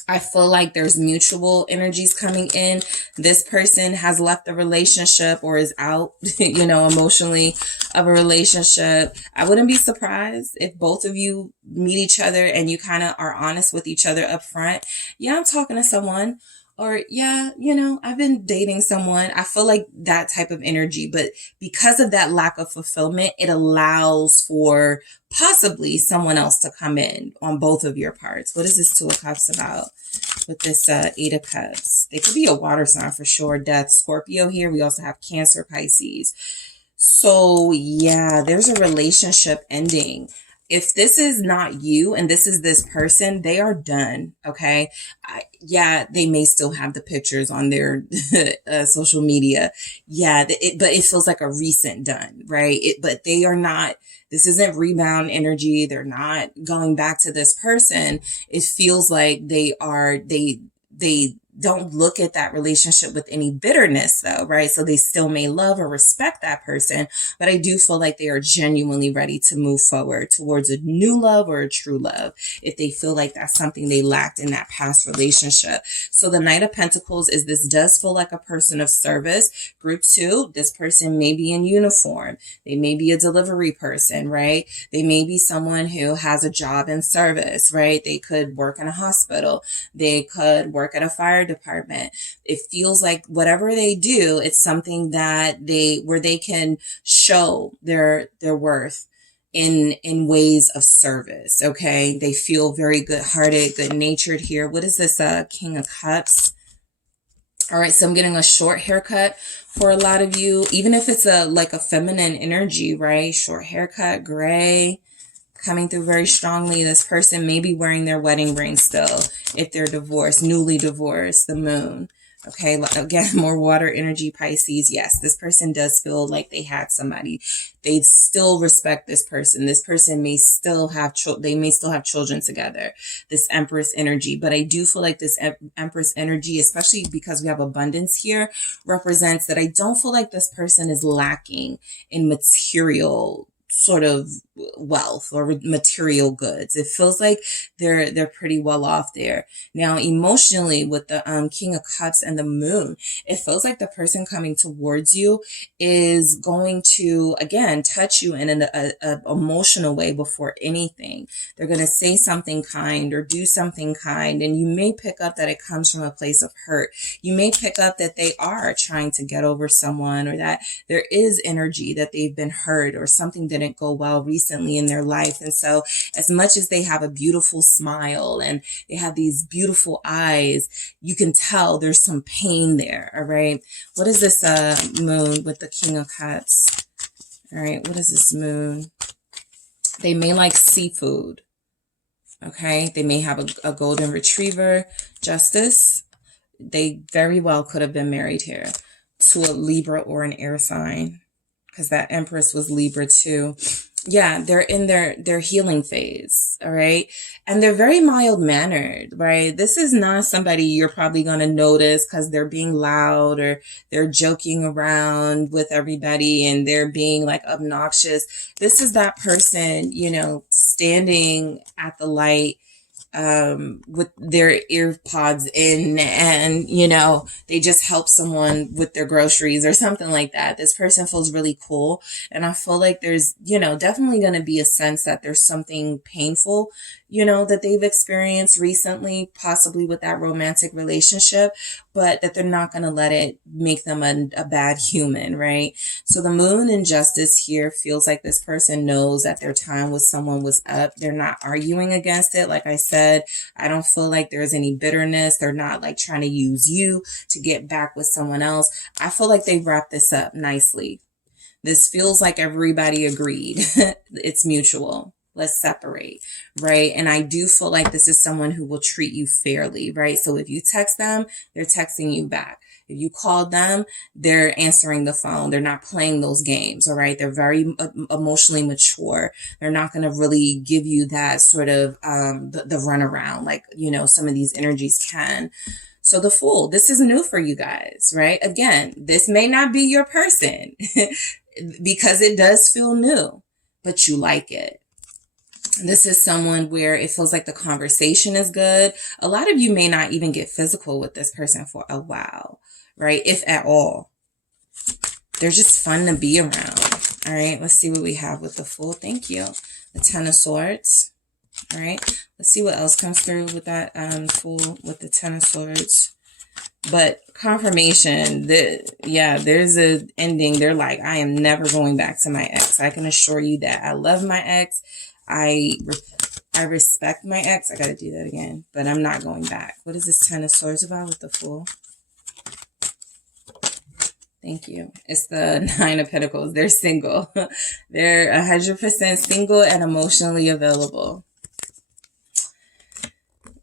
I feel like there's mutual energies coming in. This person has left the relationship or is out, emotionally of a relationship. I wouldn't be surprised if both of you meet each other and you kind of are honest with each other up front. Yeah, I'm talking to someone, Or, yeah, I've been dating someone. I feel like that type of energy, but because of that lack of fulfillment, it allows for possibly someone else to come in on both of your parts. What is this Two of Cups about with this Eight of Cups? They could be a water sign for sure. Death, Scorpio here. We also have Cancer, Pisces. So yeah, there's a relationship ending. If this is not you and this is this person, they are done. Okay. Yeah, they may still have the pictures on their social media. Yeah, but it feels like a recent done, right? But they are not, this isn't rebound energy. They're not going back to this person. It feels like they don't look at that relationship with any bitterness though, right? So they still may love or respect that person, but I do feel like they are genuinely ready to move forward towards a new love or a true love if they feel like that's something they lacked in that past relationship. So the Knight of Pentacles is, this does feel like a person of service. Group 2, this person may be in uniform. They may be a delivery person, right? They may be someone who has a job in service, right? They could work in a hospital. They could work at a fire department. It feels like whatever they do, it's something that where they can show their worth in ways of service. Okay. They feel very good-hearted, good-natured here. What is this? King of Cups. All right. So I'm getting a short haircut for a lot of you, even if it's like a feminine energy, right? Short haircut, gray, coming through very strongly. This person may be wearing their wedding ring still if they're divorced, newly divorced, the moon. Okay, again, more water energy, Pisces. Yes, this person does feel like they had somebody. They still respect this person. This person may still have they may still have children together. This Empress energy. But I do feel like this Empress energy, especially because we have abundance here, represents that I don't feel like this person is lacking in material sort of wealth or material goods. It feels like they're pretty well off there. Now, emotionally, with the King of Cups and the Moon, it feels like the person coming towards you is going to, again, touch you in an emotional way before anything. They're going to say something kind or do something kind, and you may pick up that it comes from a place of hurt. You may pick up that they are trying to get over someone, or that there is energy that they've been hurt or something didn't go well recently in their life. And so as much as they have a beautiful smile and they have these beautiful eyes, you can tell there's some pain there. All right. What is this moon with the King of Cups? All right. What is this moon? They may like seafood. Okay. They may have a golden retriever. Justice. They very well could have been married here to a Libra or an air sign, because that Empress was Libra too. Yeah, they're in their healing phase, all right? And they're very mild-mannered, right? This is not somebody you're probably going to notice because they're being loud or they're joking around with everybody and they're being like obnoxious. This is that person, standing at the light, with their ear pods in, and they just help someone with their groceries or something like that. This person feels really cool, and I feel like there's definitely going to be a sense that there's something painful that they've experienced recently, possibly with that romantic relationship, but that they're not going to let it make them a bad human, right? So the Moon in Justice here feels like this person knows that their time with someone was up. They're not arguing against it. Like I said, I don't feel like there's any bitterness. They're not like trying to use you to get back with someone else. I feel like they wrapped this up nicely. This feels like everybody agreed. It's mutual. Let's separate, right? And I do feel like this is someone who will treat you fairly, right? So if you text them, they're texting you back. If you call them, they're answering the phone. They're not playing those games, all right? They're very emotionally mature. They're not going to really give you that sort of the runaround like, some of these energies can. So the Fool, this is new for you guys, right? Again, this may not be your person because it does feel new, but you like it. This is someone where it feels like the conversation is good. A lot of you may not even get physical with this person for a while, right? If at all. They're just fun to be around. All right, let's see what we have with the Fool. Thank you. The Ten of Swords. All right, let's see what else comes through with that Fool with the Ten of Swords. But confirmation that, yeah, there's a ending. They're like, I am never going back to my ex. I can assure you that. I love my ex. I respect my ex. I got to do that again, but I'm not going back. What is this 10 of Swords about with the Fool? Thank you. It's the 9 of Pentacles. They're single. They're 100% single and emotionally available.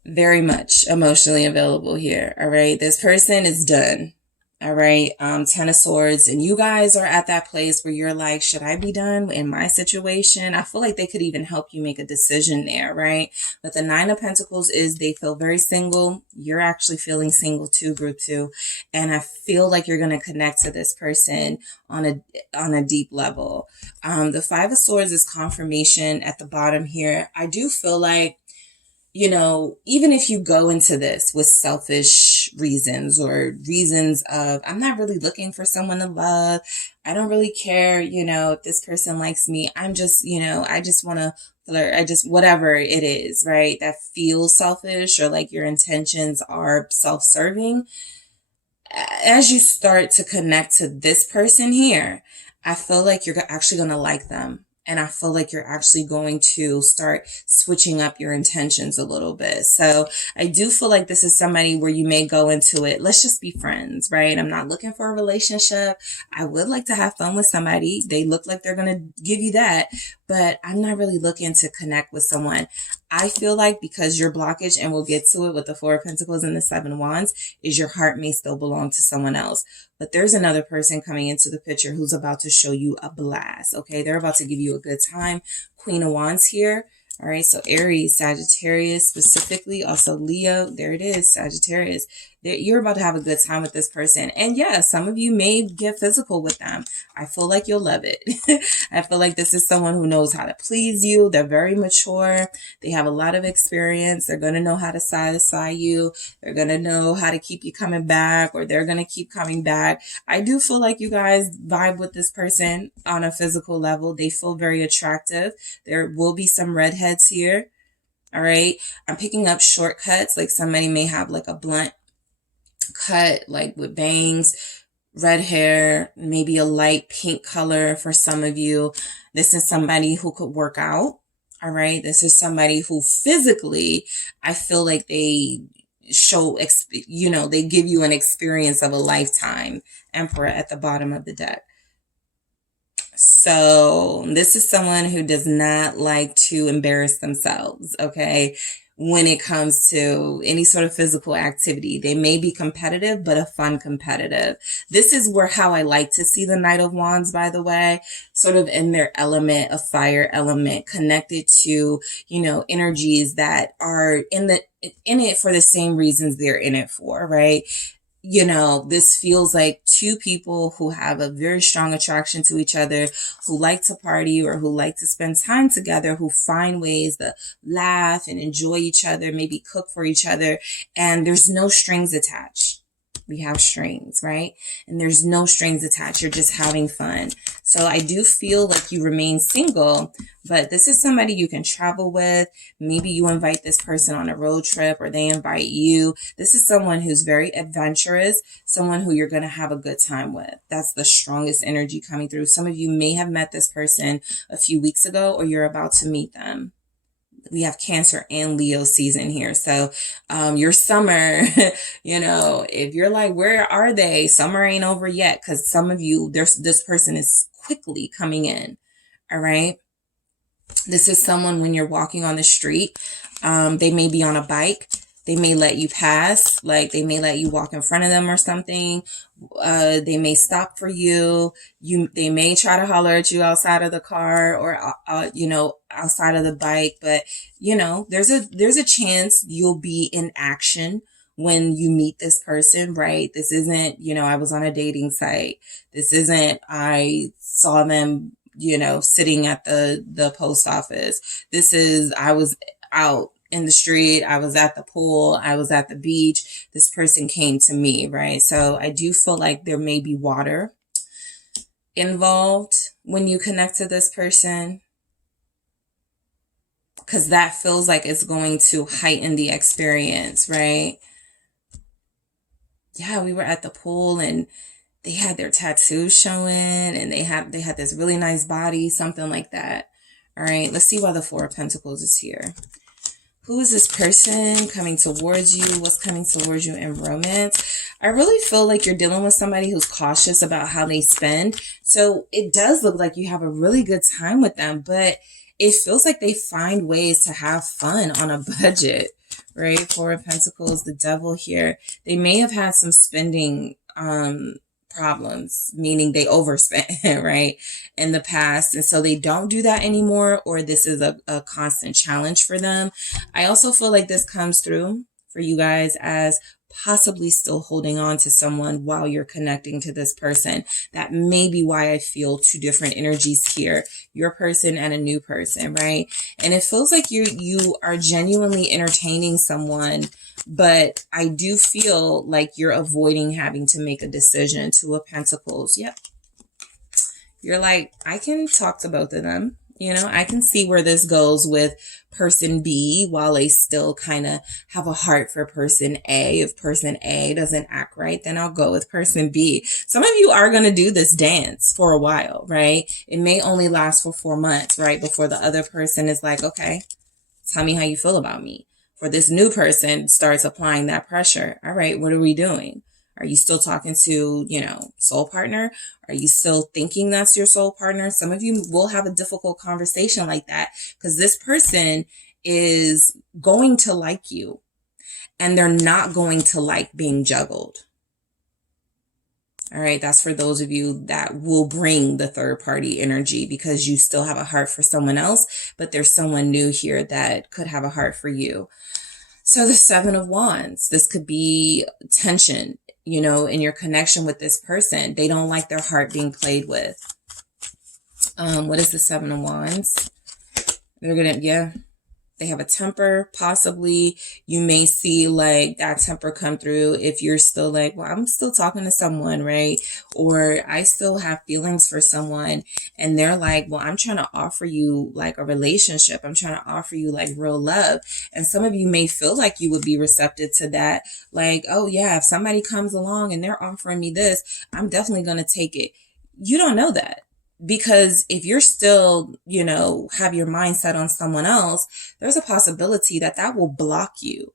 Very much emotionally available here. All right. This person is done. All right. 10 of Swords. And you guys are at that place where you're like, should I be done in my situation? I feel like they could even help you make a decision there. Right. But the 9 of Pentacles is they feel very single. You're actually feeling single too, group 2. And I feel like you're going to connect to this person on a deep level. The 5 of Swords is confirmation at the bottom here. I do feel like, you know, even if you go into this with selfish reasons or reasons of, I'm not really looking for someone to love. I don't really care, you know, if this person likes me. I'm just, you know, I just want to flirt. Whatever it is, right? That feels selfish or like your intentions are self-serving. As you start to connect to this person here, I feel like you're actually going to like them. And I feel like you're actually going to start switching up your intentions a little bit. So I do feel like this is somebody where you may go into it, let's just be friends, right? I'm not looking for a relationship. I would like to have fun with somebody. They look like they're going to give you that, but I'm not really looking to connect with someone. I feel like because your blockage, and we'll get to it with the 4 of Pentacles and the 7 of Wands, is your heart may still belong to someone else. But there's another person coming into the picture who's about to show you a blast, okay? They're about to give you a good time. Queen of Wands here. All right, so Aries, Sagittarius specifically, also Leo. There it is, Sagittarius. You're about to have a good time with this person. And yeah, some of you may get physical with them. I feel like you'll love it. I feel like this is someone who knows how to please you. They're very mature. They have a lot of experience. They're going to know how to satisfy you. They're going to know how to keep you coming back, or they're going to keep coming back. I do feel like you guys vibe with this person on a physical level. They feel very attractive. There will be some redheads here. All right. I'm picking up shortcuts. Like somebody may have like a blunt cut, like with bangs, red hair, maybe a light pink color for some of you. This is somebody who could work out. All right. This is somebody who physically, I feel like they show, you know, they give you an experience of a lifetime. Emperor at the bottom of the deck. So this is someone who does not like to embarrass themselves, okay? When it comes to any sort of physical activity, they may be competitive, but a fun competitive. This is where how I like to see the Knight of Wands, by the way, sort of in their element, a fire element, connected to, you know, energies that are in it for the same reasons they're in it for, right? You know, this feels like two people who have a very strong attraction to each other, who like to party or who like to spend time together, who find ways to laugh and enjoy each other, maybe cook for each other. And there's no strings attached. We have strings, right? And there's no strings attached. You're just having fun. So I do feel like you remain single, but this is somebody you can travel with. Maybe you invite this person on a road trip or they invite you. This is someone who's very adventurous, someone who you're going to have a good time with. That's the strongest energy coming through. Some of you may have met this person a few weeks ago, or you're about to meet them. We have Cancer and Leo season here. So your summer, you know, if you're like, where are they? Summer ain't over yet, because some of you, this person is quickly coming in. All right. This is someone when you're walking on the street, they may be on a bike. They may let you pass, like they may let you walk in front of them or something. They may stop for you. They may try to holler at you outside of the car or, you know, outside of the bike. But, you know, there's a chance you'll be in action when you meet this person, right? This isn't, you know, I was on a dating site. This isn't, I saw them, you know, sitting at the post office. This is, I was out in the street. I was at the pool. I was at the beach. This person came to me, right? So I do feel like there may be water involved when you connect to this person, because that feels like it's going to heighten the experience, right? yeah, we were at the pool and they had their tattoos showing and they had this really nice body, something like that. All right, let's see why the Four of Pentacles is here. Who is this person coming towards you? What's coming towards you in romance? I really feel like you're dealing with somebody who's cautious about how they spend. So it does look like you have a really good time with them, but it feels like they find ways to have fun on a budget, right? Four of Pentacles, the Devil here. They may have had some spending problems, meaning they overspent, right, in the past. And so they don't do that anymore, or this is a constant challenge for them. I also feel like this comes through for you guys as possibly still holding on to someone while you're connecting to this person. That may be why I feel two different energies here, your person and a new person, right? And it feels like you are genuinely entertaining someone, but I do feel like you're avoiding having to make a decision. Two of Pentacles. Yep. You're like, I can talk to both of them. You know, I can see where this goes with person B while they still kind of have a heart for person A. If person A doesn't act right, then I'll go with person B. Some of you are going to do this dance for a while, right? It may only last for 4 months, right? Before the other person is like, okay, tell me how you feel about me. For this new person starts applying that pressure. All right, what are we doing? Are you still talking to, soul partner? Are you still thinking that's your soul partner? Some of you will have a difficult conversation like that because this person is going to like you and they're not going to like being juggled. All right, that's for those of you that will bring the third party energy because you still have a heart for someone else, but there's someone new here that could have a heart for you. So the Seven of Wands, this could be tension, in your connection with this person. They don't like their heart being played with. What is the Seven of Wands? They have a temper, possibly. You may see like that temper come through if you're still like, well, I'm still talking to someone, right? Or I still have feelings for someone. And they're like, well, I'm trying to offer you like a relationship. I'm trying to offer you like real love. And some of you may feel like you would be receptive to that. Like, oh yeah, if somebody comes along and they're offering me this, I'm definitely going to take it. You don't know that. Because if you're still, have your mind set on someone else, there's a possibility that will block you,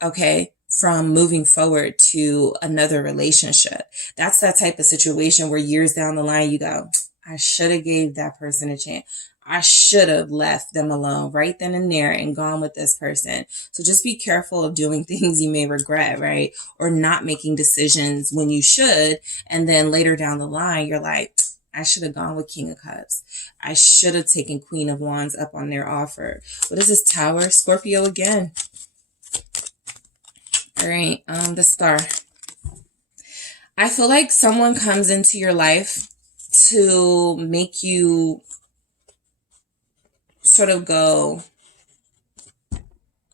okay, from moving forward to another relationship. That's that type of situation where years down the line you go, I should have gave that person a chance. I should have left them alone right then and there and gone with this person. So just be careful of doing things you may regret, right? Or not making decisions when you should. And then later down the line, you're like, I should have gone with King of Cups. I should have taken Queen of Wands up on their offer. What is this? Tower? Scorpio again. All right. The Star. I feel like someone comes into your life to make you sort of go,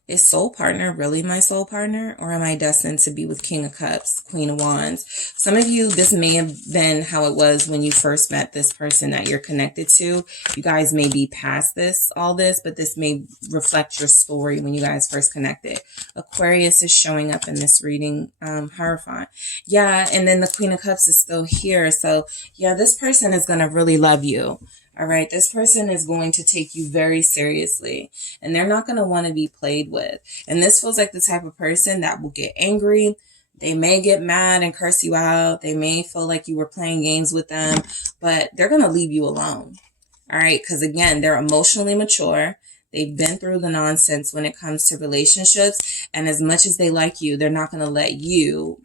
is soul partner really my soul partner? Or am I destined to be with King of Cups, Queen of Wands? Some of you, this may have been how it was when you first met this person that you're connected to. You guys may be past all this, but this may reflect your story when you guys first connected. Aquarius is showing up in this reading, Hierophant. Yeah, and then the Queen of Cups is still here. So yeah, this person is going to really love you. All right, this person is going to take you very seriously and they're not going to want to be played with. And this feels like the type of person that will get angry. They may get mad and curse you out. They may feel like you were playing games with them, but they're going to leave you alone. All right, because again, they're emotionally mature. They've been through the nonsense when it comes to relationships. And as much as they like you, they're not going to let you,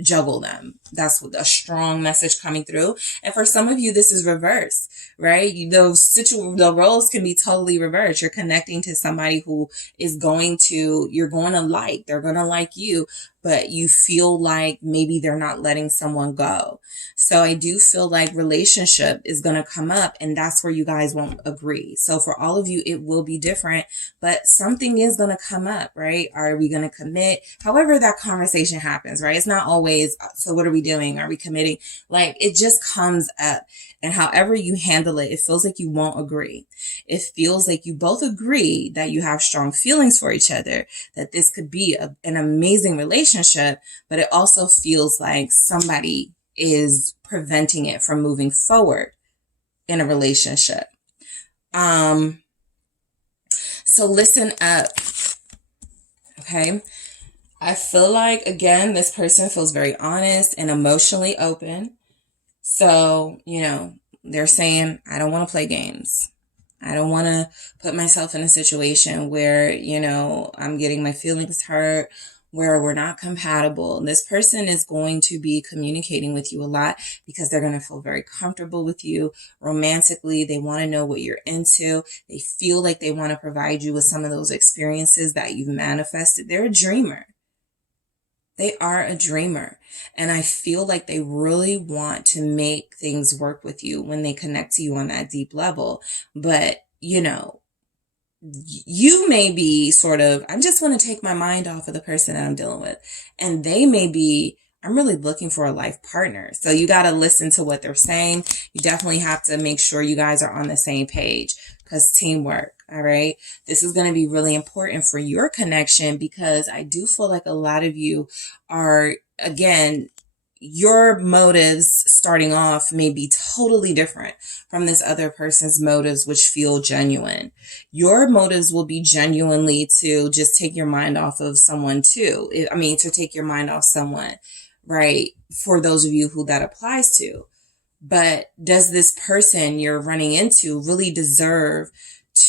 juggle them. That's what a strong message coming through. And for some of you, this is reverse, right? The roles can be totally reversed. You're connecting to somebody who is you're going to like, they're going to like you, but you feel like maybe they're not letting someone go. So I do feel like relationship is going to come up and that's where you guys won't agree. So for all of you, it will be different, but something is going to come up, right? Are we going to commit? However that conversation happens, right? It's not always always, so what are we doing? Are we committing? Like, it just comes up. And however you handle it, it feels like you won't agree. It feels like you both agree that you have strong feelings for each other, that this could be an amazing relationship, but it also feels like somebody is preventing it from moving forward in a relationship. So listen up. Okay. I feel like, again, this person feels very honest and emotionally open. So, they're saying, I don't want to play games. I don't want to put myself in a situation where, I'm getting my feelings hurt, where we're not compatible. This person is going to be communicating with you a lot because they're going to feel very comfortable with you romantically. They want to know what you're into. They feel like they want to provide you with some of those experiences that you've manifested. They're a dreamer. They are a dreamer. And I feel like they really want to make things work with you when they connect to you on that deep level. But, you may be sort of, I just want to take my mind off of the person that I'm dealing with. And they may be, I'm really looking for a life partner. So you got to listen to what they're saying. You definitely have to make sure you guys are on the same page, because teamwork. All right. This is going to be really important for your connection, because I do feel like a lot of you are, again, your motives starting off may be totally different from this other person's motives, which feel genuine. Your motives will be genuinely to just take your mind off of someone too. To take your mind off someone, right? For those of you who that applies to. But does this person you're running into really deserve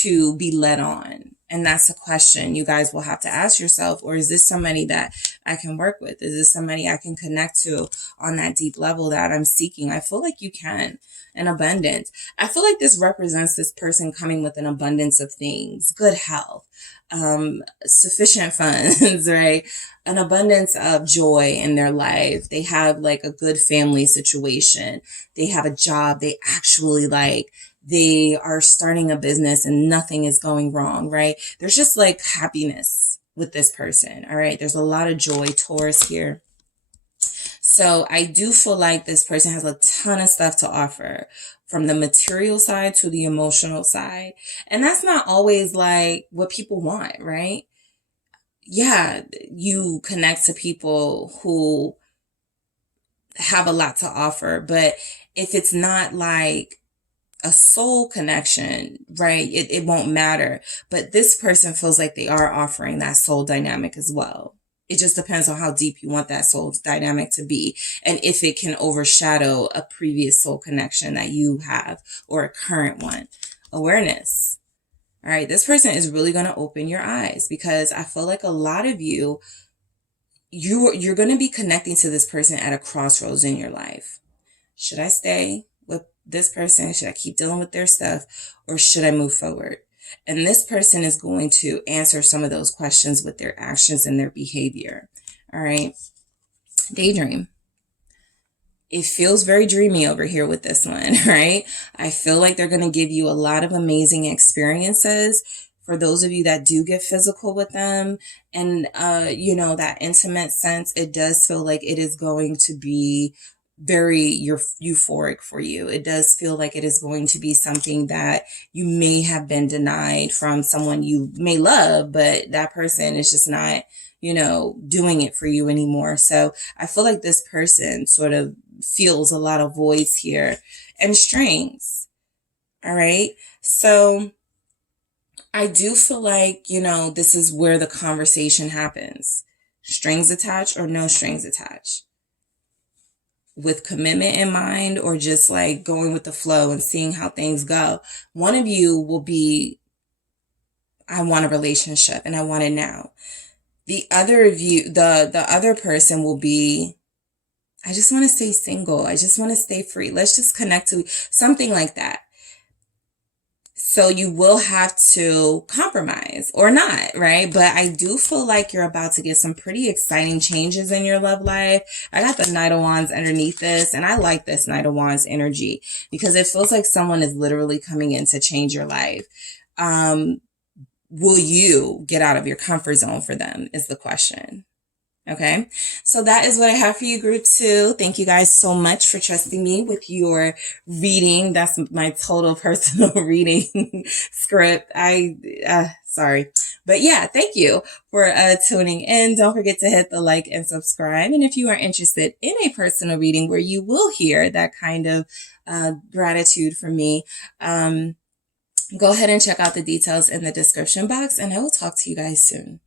to be led on? And that's a question you guys will have to ask yourself. Or is this somebody that I can work with? Is this somebody I can connect to on that deep level that I'm seeking? I feel like you can. An abundance. I feel like this represents this person coming with an abundance of things, good health, sufficient funds, right? An abundance of joy in their life. They have like a good family situation. They have a job they actually like. They are starting a business and nothing is going wrong, right? There's just like happiness with this person. All right. There's a lot of joy, Taurus here. So I do feel like this person has a ton of stuff to offer, from the material side to the emotional side. And that's not always like what people want, right? Yeah, you connect to people who have a lot to offer, but if it's not like a soul connection, right, it won't matter. But this person feels like they are offering that soul dynamic as well. It just depends on how deep you want that soul dynamic to be, and if it can overshadow a previous soul connection that you have or a current one. Awareness. All right, this person is really going to open your eyes, because I feel like a lot of you're going to be connecting to this person at a crossroads in your life. Should I stay with this person? Should I keep dealing with their stuff, or should I move forward? And this person is going to answer some of those questions with their actions and their behavior. All right. Daydream. It feels very dreamy over here with this one, right? I feel like they're going to give you a lot of amazing experiences. For those of you that do get physical with them and, that intimate sense, it does feel like it is going to be very euphoric for you. It does feel like it is going to be something that you may have been denied from someone you may love, but that person is just not, doing it for you anymore. So I feel like this person sort of feels a lot of voids here and strings. All right. So I do feel like, this is where the conversation happens. Strings attached or no strings attached. With commitment in mind, or just like going with the flow and seeing how things go. One of you will be, I want a relationship and I want it now. The other of you, the other person will be, I just want to stay single. I just want to stay free. Let's just connect to something like that. So you will have to compromise or not, right? But I do feel like you're about to get some pretty exciting changes in your love life. I got the Knight of Wands underneath this, and I like this Knight of Wands energy because it feels like someone is literally coming in to change your life. Will you get out of your comfort zone for them is the question. Okay, so that is what I have for you, group 2. Thank you guys so much for trusting me with your reading. That's my total personal reading script. Sorry. But yeah, thank you for tuning in. Don't forget to hit the like and subscribe. And if you are interested in a personal reading where you will hear that kind of gratitude from me, go ahead and check out the details in the description box, and I will talk to you guys soon.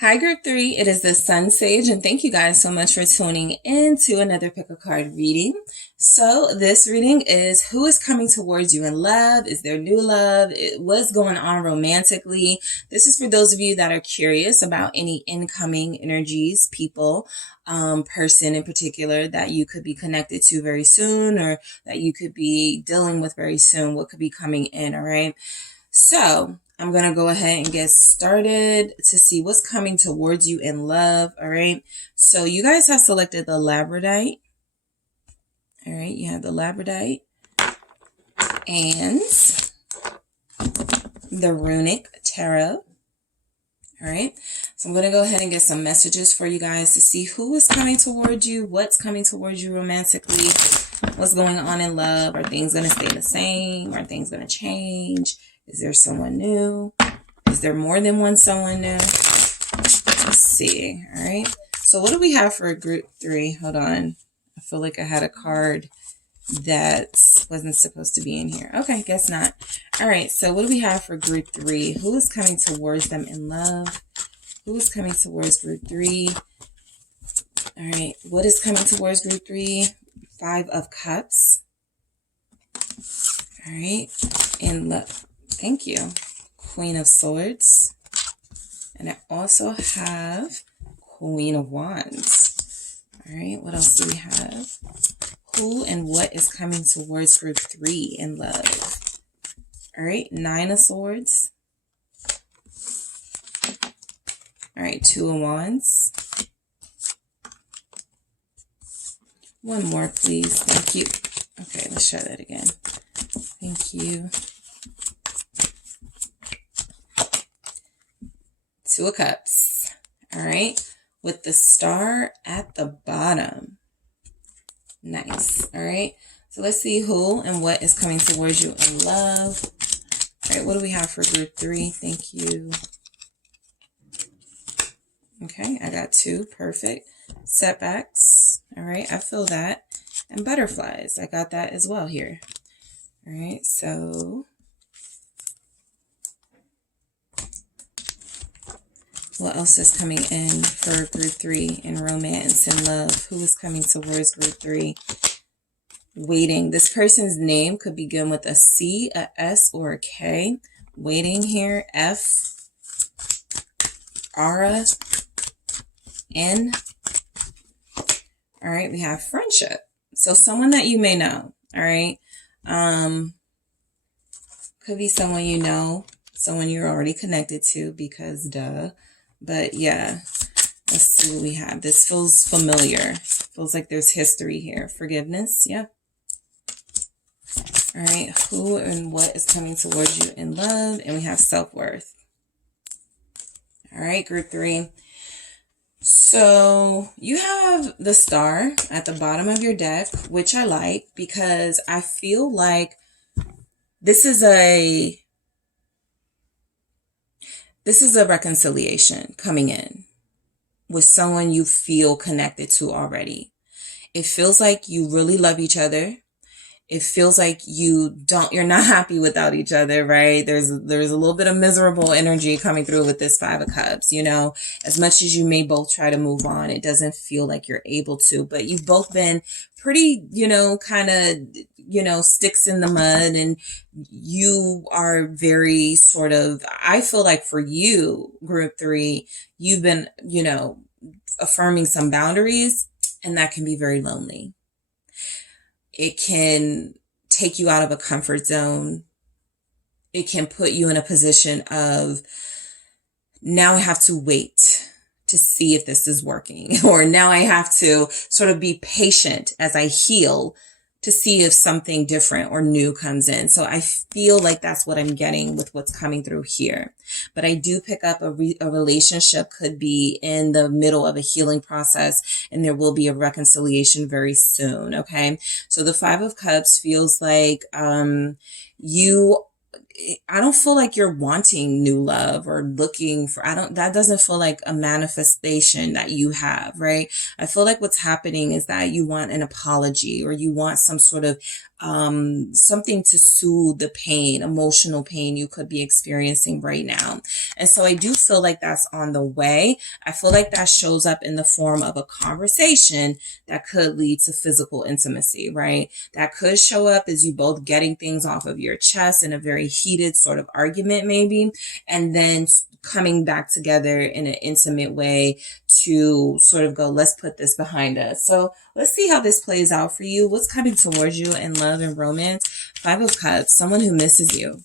Hi, group 3. It is the SunSage, and thank you guys so much for tuning in to another pick a card reading. So this reading is who is coming towards you in love? Is there new love? What's going on romantically? This is for those of you that are curious about any incoming energies, people, person in particular that you could be connected to very soon, or that you could be dealing with very soon. What could be coming in, all right? So I'm going to go ahead and get started to see what's coming towards you in love. All right. So you guys have selected the Labradorite. All right. You have the Labradorite and the Runic Tarot. All right. So I'm going to go ahead and get some messages for you guys to see who is coming towards you, what's coming towards you romantically, what's going on in love. Are things going to stay the same? Are things going to change? Is there someone new? Is there more than one someone new? Let's see. All right. So what do we have for group 3? Hold on. I feel like I had a card that wasn't supposed to be in here. Okay, guess not. All right. So what do we have for group 3? Who is coming towards them in love? Who is coming towards group 3? All right. What is coming towards group 3? 5 of Cups. All right. And love. Thank you. Queen of Swords. And I also have Queen of Wands. All right. What else do we have? Who and what is coming towards group 3 in love? All right. 9 of Swords. All right. 2 of Wands. One more, please. Thank you. Okay. Let's try that again. Thank you. 2 of Cups. All right. With the star at the bottom. Nice. All right. So let's see who and what is coming towards you in love. All right. What do we have for group 3? Thank you. Okay. I got 2. Perfect. Setbacks. All right. I feel that. And butterflies. I got that as well here. All right. So what else is coming in for group 3 in romance and love? Who is coming towards group 3? Waiting. This person's name could begin with a C, a S, or a K. Waiting here. F, Ara, N. All right. We have friendship. So someone that you may know. All right. Could be someone you know, someone you're already connected to because duh. But yeah, let's see what we have. This feels familiar. Feels like there's history here. Forgiveness. Yeah. All right. Who and what is coming towards you in love? And we have self-worth. All right, group 3. So you have the star at the bottom of your deck, which I like because I feel like this is a reconciliation coming in with someone you feel connected to already. It feels like you really love each other. It feels like you're not happy without each other, right? There's a little bit of miserable energy coming through with this 5 of Cups, you know, as much as you may both try to move on, it doesn't feel like you're able to, but you've both been pretty, you know, kind of, you know, sticks in the mud, and you are very sort of, I feel like for you, group 3, you've been, you know, affirming some boundaries, and that can be very lonely. It can take you out of a comfort zone. It can put you in a position of, now I have to wait to see if this is working, or now I have to sort of be patient as I heal to see if something different or new comes in. So I feel like that's what I'm getting with what's coming through here. But I do pick up a relationship could be in the middle of a healing process, and there will be a reconciliation very soon. Okay. So the Five of Cups feels like, I don't feel like you're wanting new love or looking for, that doesn't feel like a manifestation that you have, right? I feel like what's happening is that you want an apology, or you want some sort of, something to soothe the pain, emotional pain you could be experiencing right now. And so I do feel like that's on the way. I feel like that shows up in the form of a conversation that could lead to physical intimacy, right? That could show up as you both getting things off of your chest in a very heated sort of argument, maybe, and then coming back together in an intimate way to sort of go, let's put this behind us. So let's see how this plays out for you. What's coming towards you in love and romance? Five of Cups, someone who misses you.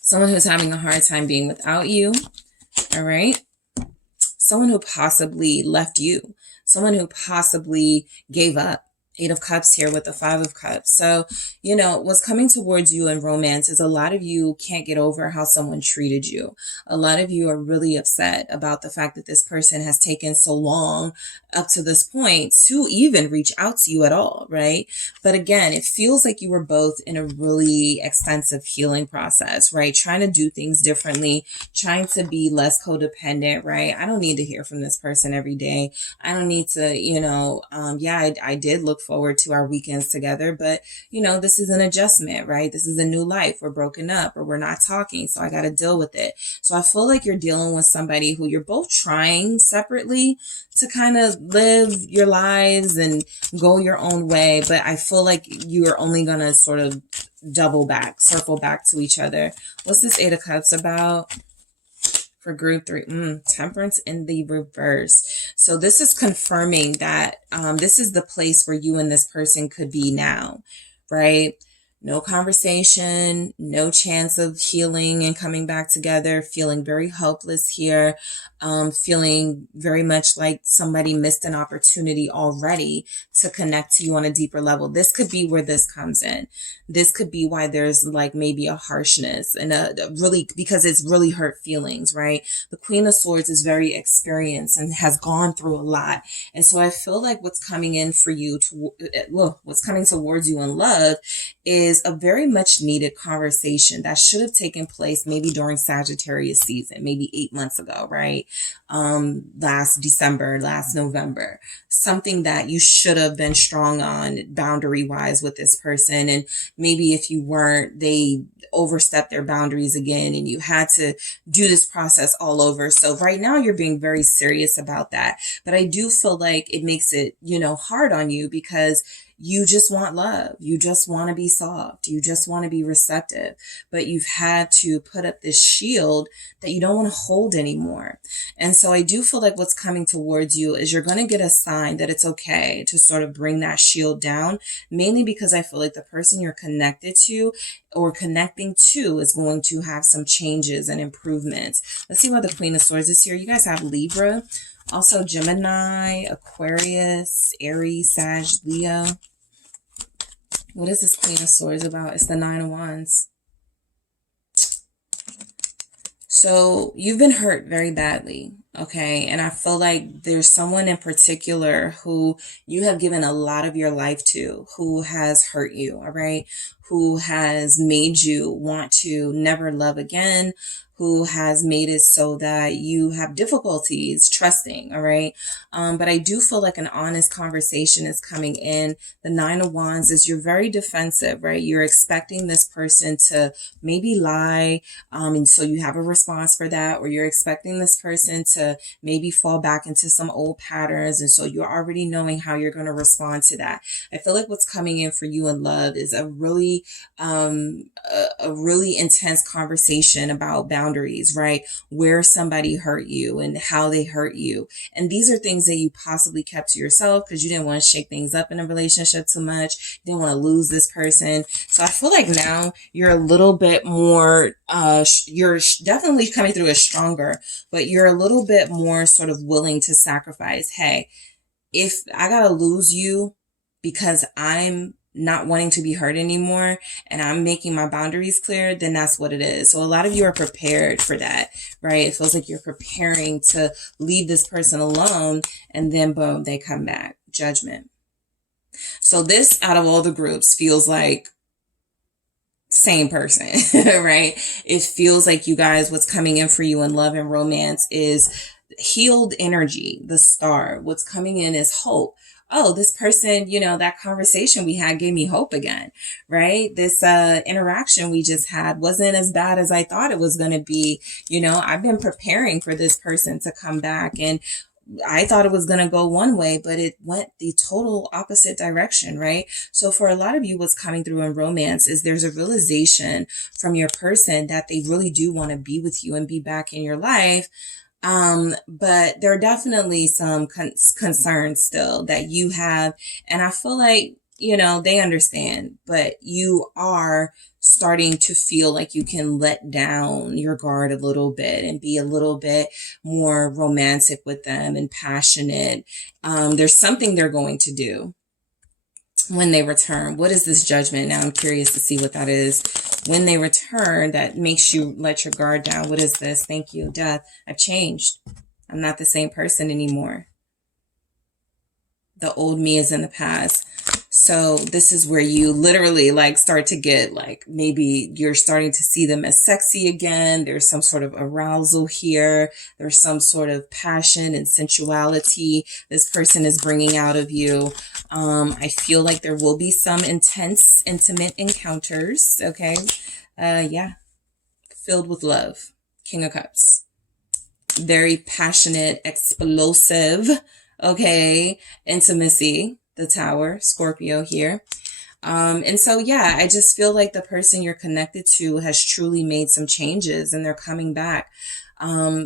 Someone who's having a hard time being without you. All right. Someone who possibly left you. Someone who possibly gave up. Eight of Cups here with the Five of Cups. So, you know, what's coming towards you in romance is a lot of you can't get over how someone treated you. A lot of you are really upset about the fact that this person has taken so long up to this point to even reach out to you at all, right? But again, it feels like you were both in a really extensive healing process, right? Trying to do things differently, trying to be less codependent, right? I don't need to hear from this person every day. I don't need to, you know, I did look forward to our weekends together, but you know, this is an adjustment, right? This is a new life. We're broken up or we're not talking. So I got to deal with it. So I feel like you're dealing with somebody who you're both trying separately to kind of live your lives and go your own way. But I feel like you are only going to sort of circle back to each other. What's this Eight of Cups about? For group 3, Temperance in the reverse. So this is confirming that this is the place where you and this person could be now, right? No conversation, no chance of healing and coming back together, feeling very helpless here, feeling very much like somebody missed an opportunity already to connect to you on a deeper level. This could be where this comes in. This could be why there's like maybe a harshness and a really, because it's really hurt feelings, right? The Queen of Swords is very experienced and has gone through a lot. And so I feel like what's coming in for you, what's coming towards you in love is a very much needed conversation that should have taken place maybe during Sagittarius season, maybe 8 months ago, right? Last December, last November, something that you should have been strong on boundary wise with this person. And maybe if you weren't, they overstepped their boundaries again and you had to do this process all over. So right now you're being very serious about that. But I do feel like it makes it, you know, hard on you because you just want love. You just want to be soft. You just want to be receptive. But you've had to put up this shield that you don't want to hold anymore. And so I do feel like what's coming towards you is you're going to get a sign that it's okay to sort of bring that shield down, mainly because I feel like the person you're connected to or connecting to is going to have some changes and improvements. Let's see what the Queen of Swords is here. You guys have Libra, also Gemini, Aquarius, Aries, Sag, Leo. What is this Queen of Swords about? It's the Nine of Wands. So you've been hurt very badly, okay? And I feel like there's someone in particular who you have given a lot of your life to, who has hurt you, all right? Who has made you want to never love again, who has made it so that you have difficulties trusting, all right? But I do feel like an honest conversation is coming in. The Nine of Wands is you're very defensive, right? You're expecting this person to maybe lie, and so you have a response for that, or you're expecting this person to maybe fall back into some old patterns, and so you're already knowing how you're going to respond to that. I feel like what's coming in for you in love is a really intense conversation about boundaries, right? Where somebody hurt you and how they hurt you. And these are things that you possibly kept to yourself because you didn't want to shake things up in a relationship too much. You didn't want to lose this person. So I feel like now you're a little bit more, you're definitely coming through as stronger, but you're a little bit more sort of willing to sacrifice. Hey, if I got to lose you because I'm not wanting to be hurt anymore, and I'm making my boundaries clear, then that's what it is. So a lot of you are prepared for that, right? It feels like you're preparing to leave this person alone, and then boom, they come back. Judgment. So this, out of all the groups, feels like same person, right? It feels like you guys, what's coming in for you in love and romance is healed energy, the star. What's coming in is hope. Oh, this person, you know, that conversation we had gave me hope again, right? This interaction we just had wasn't as bad as I thought it was going to be. You know, I've been preparing for this person to come back, and I thought it was going to go one way, but it went the total opposite direction, right? So for a lot of you, what's coming through in romance is there's a realization from your person that they really do want to be with you and be back in your life. But there are definitely some concerns still that you have. And I feel like, you know, they understand, but you are starting to feel like you can let down your guard a little bit and be a little bit more romantic with them and passionate. There's something they're going to do when they return. What is this judgment? Now I'm curious to see what that is. When they return, that makes you let your guard down. What is this? Thank you. Death. I've changed. I'm not the same person anymore. The old me is in the past. So this is where you literally like start to get like, maybe you're starting to see them as sexy again. There's some sort of arousal here. There's some sort of passion and sensuality this person is bringing out of you. I feel like there will be some intense, intimate encounters. Okay. Yeah. Filled with love. King of Cups. Very passionate, explosive. Okay. Intimacy. The Tower, Scorpio here. And so, yeah, I just feel like the person you're connected to has truly made some changes and they're coming back.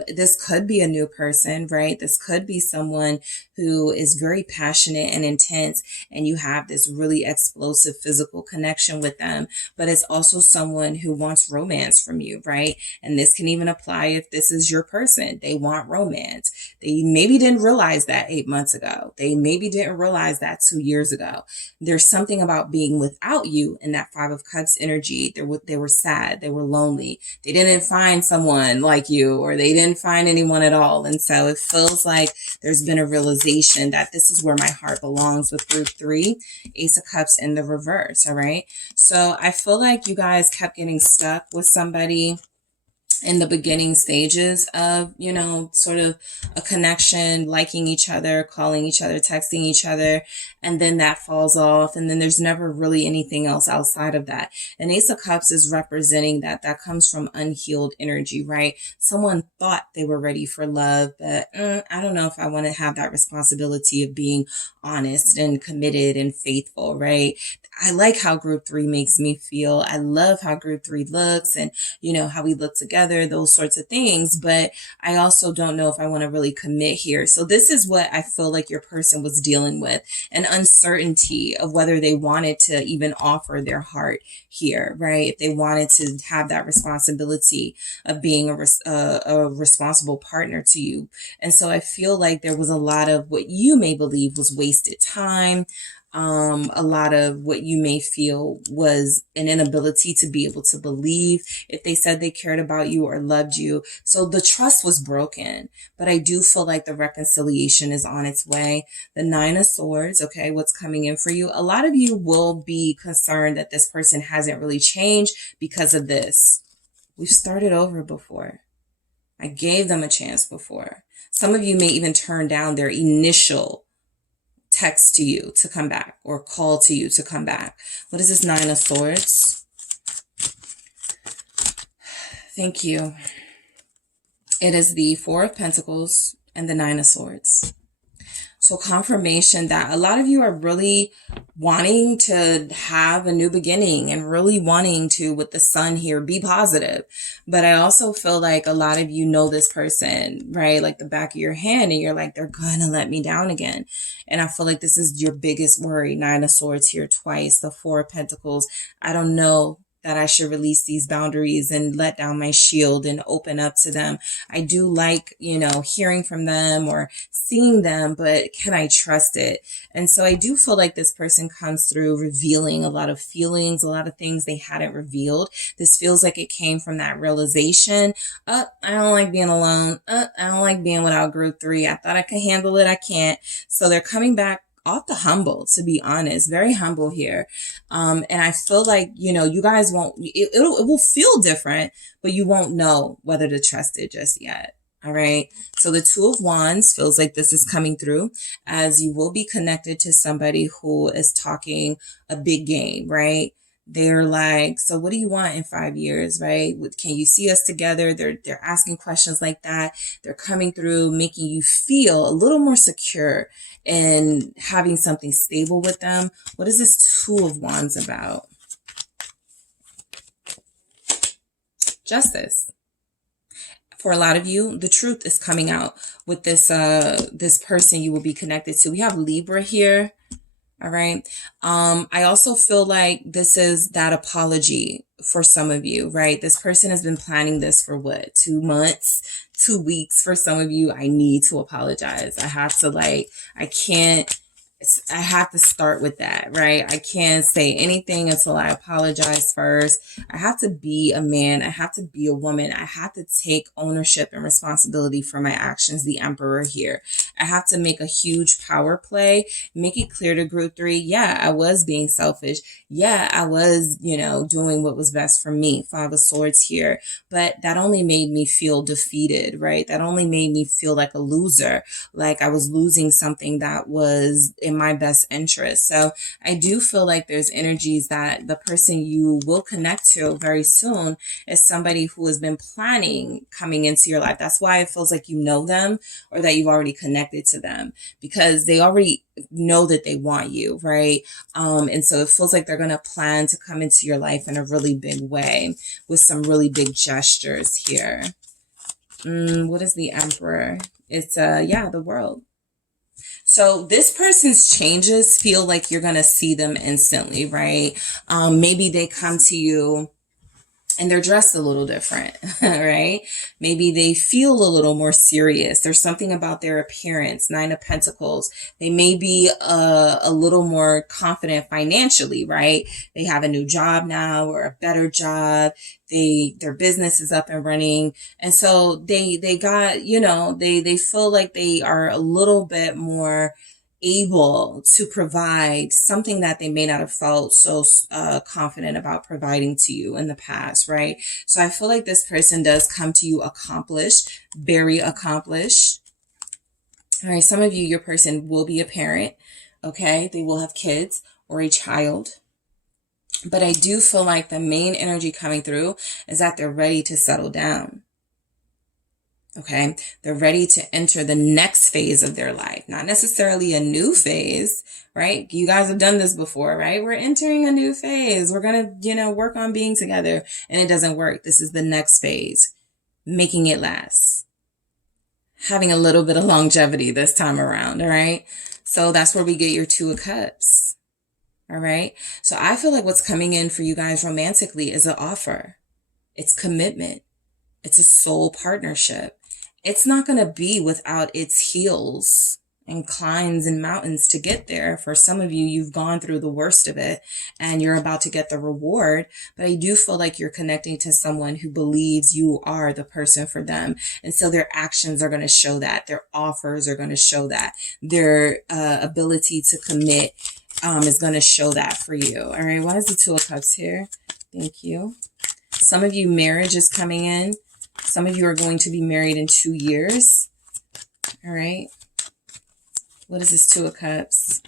This could be a new person, right? This could be someone who is very passionate and intense, and you have this really explosive physical connection with them, but it's also someone who wants romance from you, right? And this can even apply if this is your person. They want romance. They maybe didn't realize that 8 months ago. They maybe didn't realize that 2 years ago. There's something about being without you in that Five of Cups energy. They were sad. They were lonely. They didn't find someone like you, or they didn't find anyone at all. And so it feels like there's been a realization that this is where my heart belongs with group 3, Ace of Cups in the reverse. All right. So I feel like you guys kept getting stuck with somebody in the beginning stages of, you know, sort of a connection, liking each other, calling each other, texting each other, and then that falls off. And then there's never really anything else outside of that. And Ace of Cups is representing that comes from unhealed energy, right? Someone thought they were ready for love, but I don't know if I want to have that responsibility of being honest and committed and faithful, right? I like how group 3 makes me feel. I love how group 3 looks and, you know, how we look together, those sorts of things. But I also don't know if I want to really commit here. So this is what I feel like your person was dealing with, an uncertainty of whether they wanted to even offer their heart here, right? If they wanted to have that responsibility of being a responsible partner to you. And so I feel like there was a lot of what you may believe was wasted time. A lot of what you may feel was an inability to be able to believe if they said they cared about you or loved you. So the trust was broken, but I do feel like the reconciliation is on its way. The 9 of Swords, okay, what's coming in for you? A lot of you will be concerned that this person hasn't really changed because of this. We've started over before. I gave them a chance before. Some of you may even turn down their initial text to you to come back or call to you to come back. What is this 9 of Swords? Thank you. It is the 4 of Pentacles and the 9 of Swords. So confirmation that a lot of you are really wanting to have a new beginning and really wanting to, with the Sun here, be positive. But I also feel like a lot of you know this person, right? Like the back of your hand, and you're like, they're gonna let me down again. And I feel like this is your biggest worry. 9 of Swords here twice, the 4 of Pentacles. I don't know that I should release these boundaries and let down my shield and open up to them. I do like, you know, hearing from them or seeing them, but can I trust it? And so I do feel like this person comes through revealing a lot of feelings, a lot of things they hadn't revealed. This feels like it came from that realization. I don't like being alone. I don't like being without group 3. I thought I could handle it. I can't. So they're coming back off the humble, to be honest, very humble here. And I feel like, you know, you guys won't, it will feel different, but you won't know whether to trust it just yet. All right. So the 2 of Wands feels like this is coming through, as you will be connected to somebody who is talking a big game, right? They're like, so what do you want in 5 years, right? Can you see us together? They're asking questions like that. They're coming through, making you feel a little more secure and having something stable with them. What is this 2 of Wands about? Justice. For a lot of you, the truth is coming out with this this person you will be connected to. We have Libra here. All right. I also feel like this is that apology for some of you, right? This person has been planning this for what, 2 months, 2 weeks. For some of you, I need to apologize. I have to I have to start with that, right? I can't say anything until I apologize first. I have to be a man. I have to be a woman. I have to take ownership and responsibility for my actions. The Emperor here. I have to make a huge power play, make it clear to group 3. Yeah, I was being selfish. Yeah, I was, you know, doing what was best for me. 5 of Swords here. But that only made me feel defeated, right? That only made me feel like a loser, like I was losing something that was in my best interest. So I do feel like there's energies that the person you will connect to very soon is somebody who has been planning coming into your life. That's why it feels like you know them, or that you've already connected to them, because they already know that they want you, right? And so it feels like they're going to plan to come into your life in a really big way with some really big gestures here. What is the Emperor? It's the World. So this person's changes feel like you're going to see them instantly, right? Maybe they come to you and they're dressed a little different, right? Maybe they feel a little more serious. There's something about their appearance. 9 of Pentacles. They may be a little more confident financially, right? They have a new job now, or a better job. Their business is up and running. And so they got, you know, they feel like they are a little bit more able to provide something that they may not have felt so confident about providing to you in the past, right? So I feel like this person does come to you accomplished, very accomplished. All right, some of you, your person will be a parent, okay? They will have kids or a child. But I do feel like the main energy coming through is that they're ready to settle down. Okay, they're ready to enter the next phase of their life, not necessarily a new phase, right? You guys have done this before, right? We're entering a new phase. We're going to, work on being together, and it doesn't work. This is the next phase, making it last, having a little bit of longevity this time around. All right. So that's where we get your 2 of Cups. All right. So I feel like what's coming in for you guys romantically is an offer. It's commitment. It's a soul partnership. It's not going to be without its hills and climbs and mountains to get there. For some of you, you've gone through the worst of it and you're about to get the reward. But I do feel like you're connecting to someone who believes you are the person for them. And so their actions are going to show that. Their offers are going to show that. Their ability to commit is going to show that for you. All right. Why is the 2 of Cups here? Thank you. Some of you, marriage is coming in. Some of you are going to be married in 2 years. All right. What is this 2 of Cups?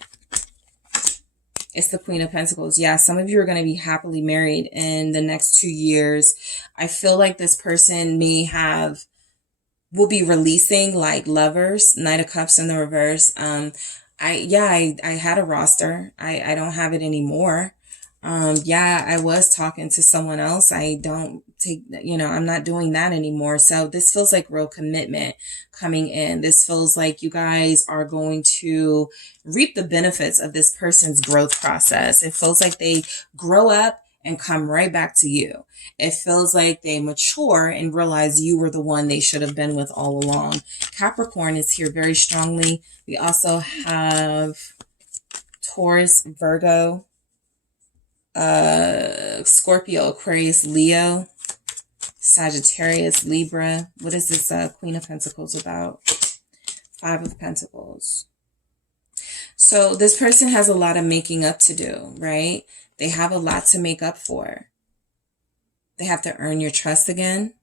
It's the Queen of Pentacles. Yeah, some of you are going to be happily married in the next 2 years. I feel like this person will be releasing like Lovers, Knight of Cups in the reverse. I had a roster. I don't have it anymore. I was talking to someone else. I don't take, I'm not doing that anymore. So this feels like real commitment coming in. This feels like you guys are going to reap the benefits of this person's growth process. It feels like they grow up and come right back to you. It feels like they mature and realize you were the one they should have been with all along. Capricorn is here very strongly. We also have Taurus, Virgo, Scorpio, Aquarius, Leo, Sagittarius, Libra. What is this Queen of Pentacles about? Five of Pentacles. So this person has a lot of making up to do, right? They have a lot to make up for. They have to earn your trust again.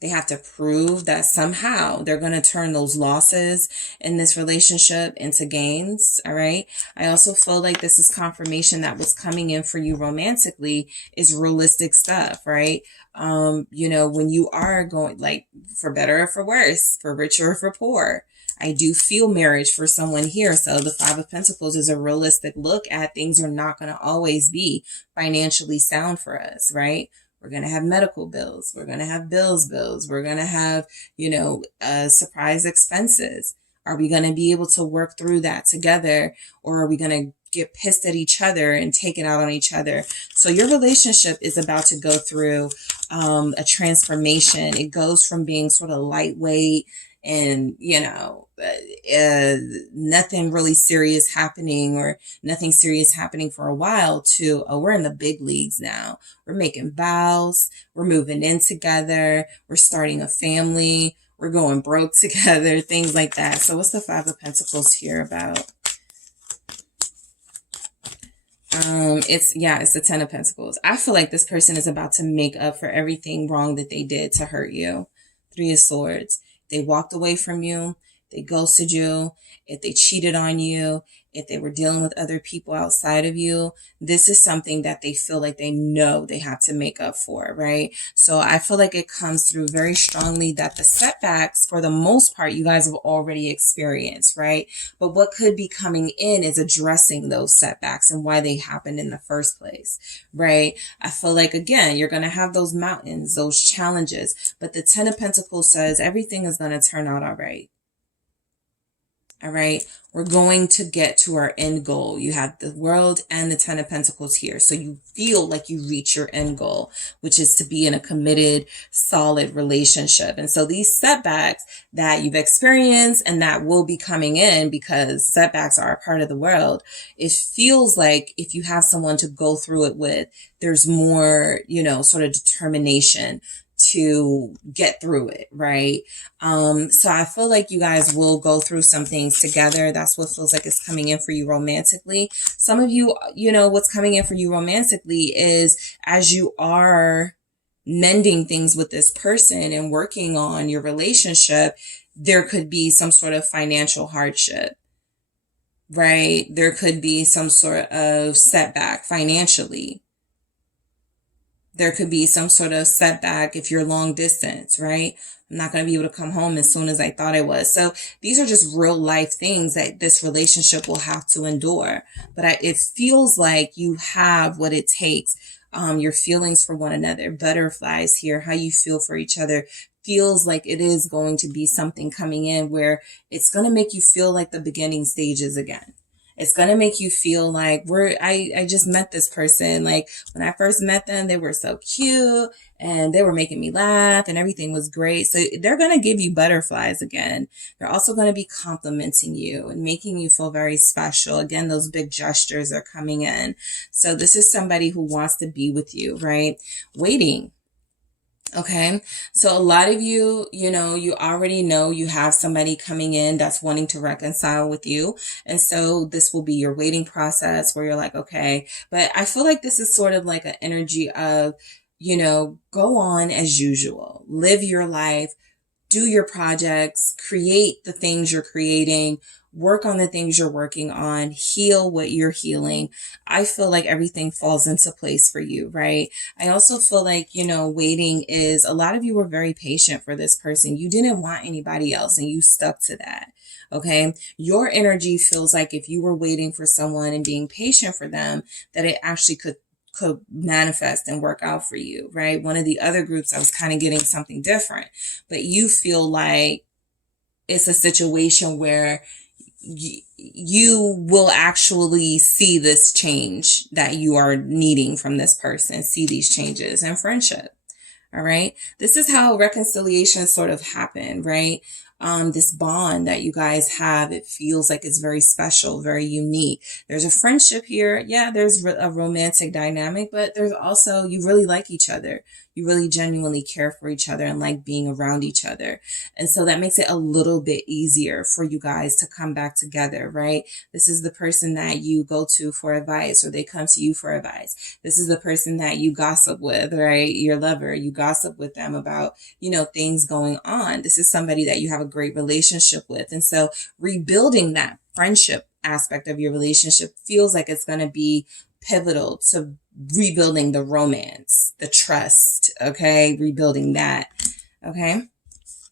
They have to prove that somehow they're going to turn those losses in this relationship into gains. All right. I also feel like this is confirmation that what's coming in for you romantically is realistic stuff, right? You know, when you are going, like, for better or for worse, for richer or for poor, I do feel marriage for someone here. So the Five of Pentacles is a realistic look at things are not going to always be financially sound for us, right? We're going to have medical bills. We're going to have bills. We're going to have, you know, surprise expenses. Are we going to be able to work through that together? Or are we going to get pissed at each other and take it out on each other? So your relationship is about to go through a transformation. It goes from being sort of lightweight and, you know, nothing really serious happening or nothing serious happening for a while to, oh, we're in the big leagues now. We're making vows. We're moving in together. We're starting a family. We're going broke together, things like that. So what's the Five of Pentacles here about? It's the Ten of Pentacles. I feel like this person is about to make up for everything wrong that they did to hurt you. Three of Swords. They walked away from you. They ghosted you. If they cheated on you, if they were dealing with other people outside of you, this is something that they feel like they know they have to make up for, right? So I feel like it comes through very strongly that the setbacks, for the most part, you guys have already experienced, right? But what could be coming in is addressing those setbacks and why they happened in the first place, right? I feel like, again, you're going to have those mountains, those challenges, but the Ten of Pentacles says everything is going to turn out all right. All right. We're going to get to our end goal. You have the World and the Ten of Pentacles here. So you feel like you reach your end goal, which is to be in a committed, solid relationship. And so these setbacks that you've experienced and that will be coming in, because setbacks are a part of the world, it feels like if you have someone to go through it with, there's more, you know, sort of determination to get through it, right? So I feel like you guys will go through some things together. That's what feels like is coming in for you romantically. Some of you, you know, what's coming in for you romantically is as you are mending things with this person and working on your relationship, there could be some sort of financial hardship, right? There could be some sort of setback financially. There could be some sort of setback if you're long distance, right? I'm not going to be able to come home as soon as I thought I was. So these are just real life things that this relationship will have to endure. But it feels like you have what it takes. Your feelings for one another, butterflies here, how you feel for each other, feels like it is going to be something coming in where it's going to make you feel like the beginning stages again. It's going to make you feel like I just met this person. Like when I first met them, they were so cute and they were making me laugh and everything was great. So they're going to give you butterflies again. They're also going to be complimenting you and making you feel very special. Again, those big gestures are coming in. So this is somebody who wants to be with you, right? Waiting. Okay. So a lot of you, you know, you already know you have somebody coming in that's wanting to reconcile with you. And so this will be your waiting process where you're like, okay, but I feel like this is sort of like an energy of, you know, go on as usual, live your life, do your projects, create the things you're creating, work on the things you're working on, heal what you're healing. I feel like everything falls into place for you, right? I also feel like, you know, waiting is, a lot of you were very patient for this person. You didn't want anybody else and you stuck to that. Okay. Your energy feels like if you were waiting for someone and being patient for them, that it actually could manifest and work out for you, right? One of the other groups, I was kind of getting something different, but you feel like it's a situation where you will actually see this change that you are needing from this person, see these changes in friendship. All right. This is how reconciliation sort of happened, right? This bond that you guys have, it feels like it's very special, very unique. There's a friendship here. Yeah, there's a romantic dynamic, but there's also, you really like each other. You really genuinely care for each other and like being around each other. And so that makes it a little bit easier for you guys to come back together, right? This is the person that you go to for advice, or they come to you for advice. This is the person that you gossip with, right? Your lover, you gossip with them about, things going on. This is somebody that you have a great relationship with. And so rebuilding that friendship aspect of your relationship feels like it's going to be pivotal to rebuilding the romance, the trust, okay? Rebuilding that, okay?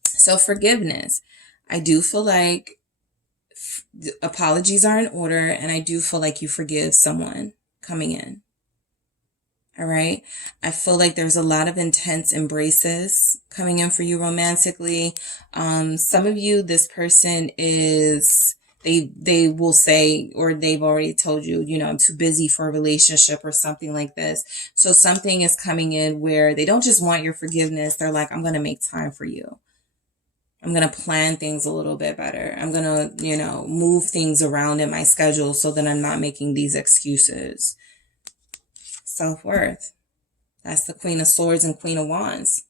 So forgiveness. I do feel like apologies are in order, and I do feel like you forgive someone coming in. All right. I feel like there's a lot of intense embraces coming in for you romantically. Some of you, this person is, they will say, or they've already told you, I'm too busy for a relationship or something like this. So something is coming in where they don't just want your forgiveness. They're like, I'm going to make time for you. I'm going to plan things a little bit better. I'm going to, move things around in my schedule so that I'm not making these excuses. Self-worth. That's the Queen of Swords and Queen of Wands.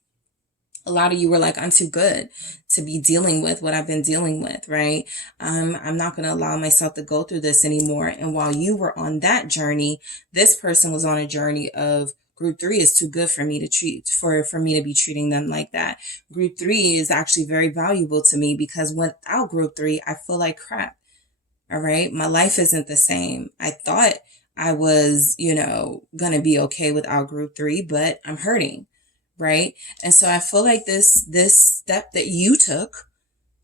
A lot of you were like, I'm too good to be dealing with what I've been dealing with, right? I'm not going to allow myself to go through this anymore. And while you were on that journey, this person was on a journey of group 3 is too good for me to treat, for me to be treating them like that. Group 3 is actually very valuable to me because without group 3, I feel like crap. All right. My life isn't the same. I thought I was, going to be okay without group 3, but I'm hurting, right? And so I feel like this step that you took,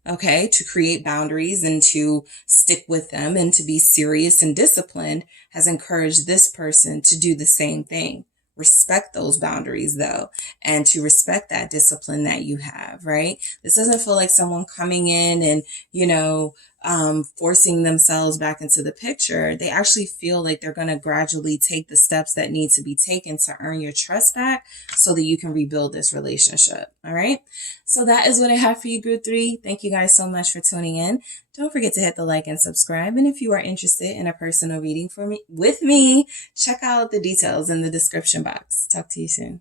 okay, to create boundaries and to stick with them and to be serious and disciplined has encouraged this person to do the same thing. Respect those boundaries though, and to respect that discipline that you have, right? This doesn't feel like someone coming in and, forcing themselves back into the picture. They actually feel like they're going to gradually take the steps that need to be taken to earn your trust back so that you can rebuild this relationship. All right. So that is what I have for you, group 3. Thank you guys so much for tuning in. Don't forget to hit the like and subscribe. And if you are interested in a personal reading with me, check out the details in the description box. Talk to you soon.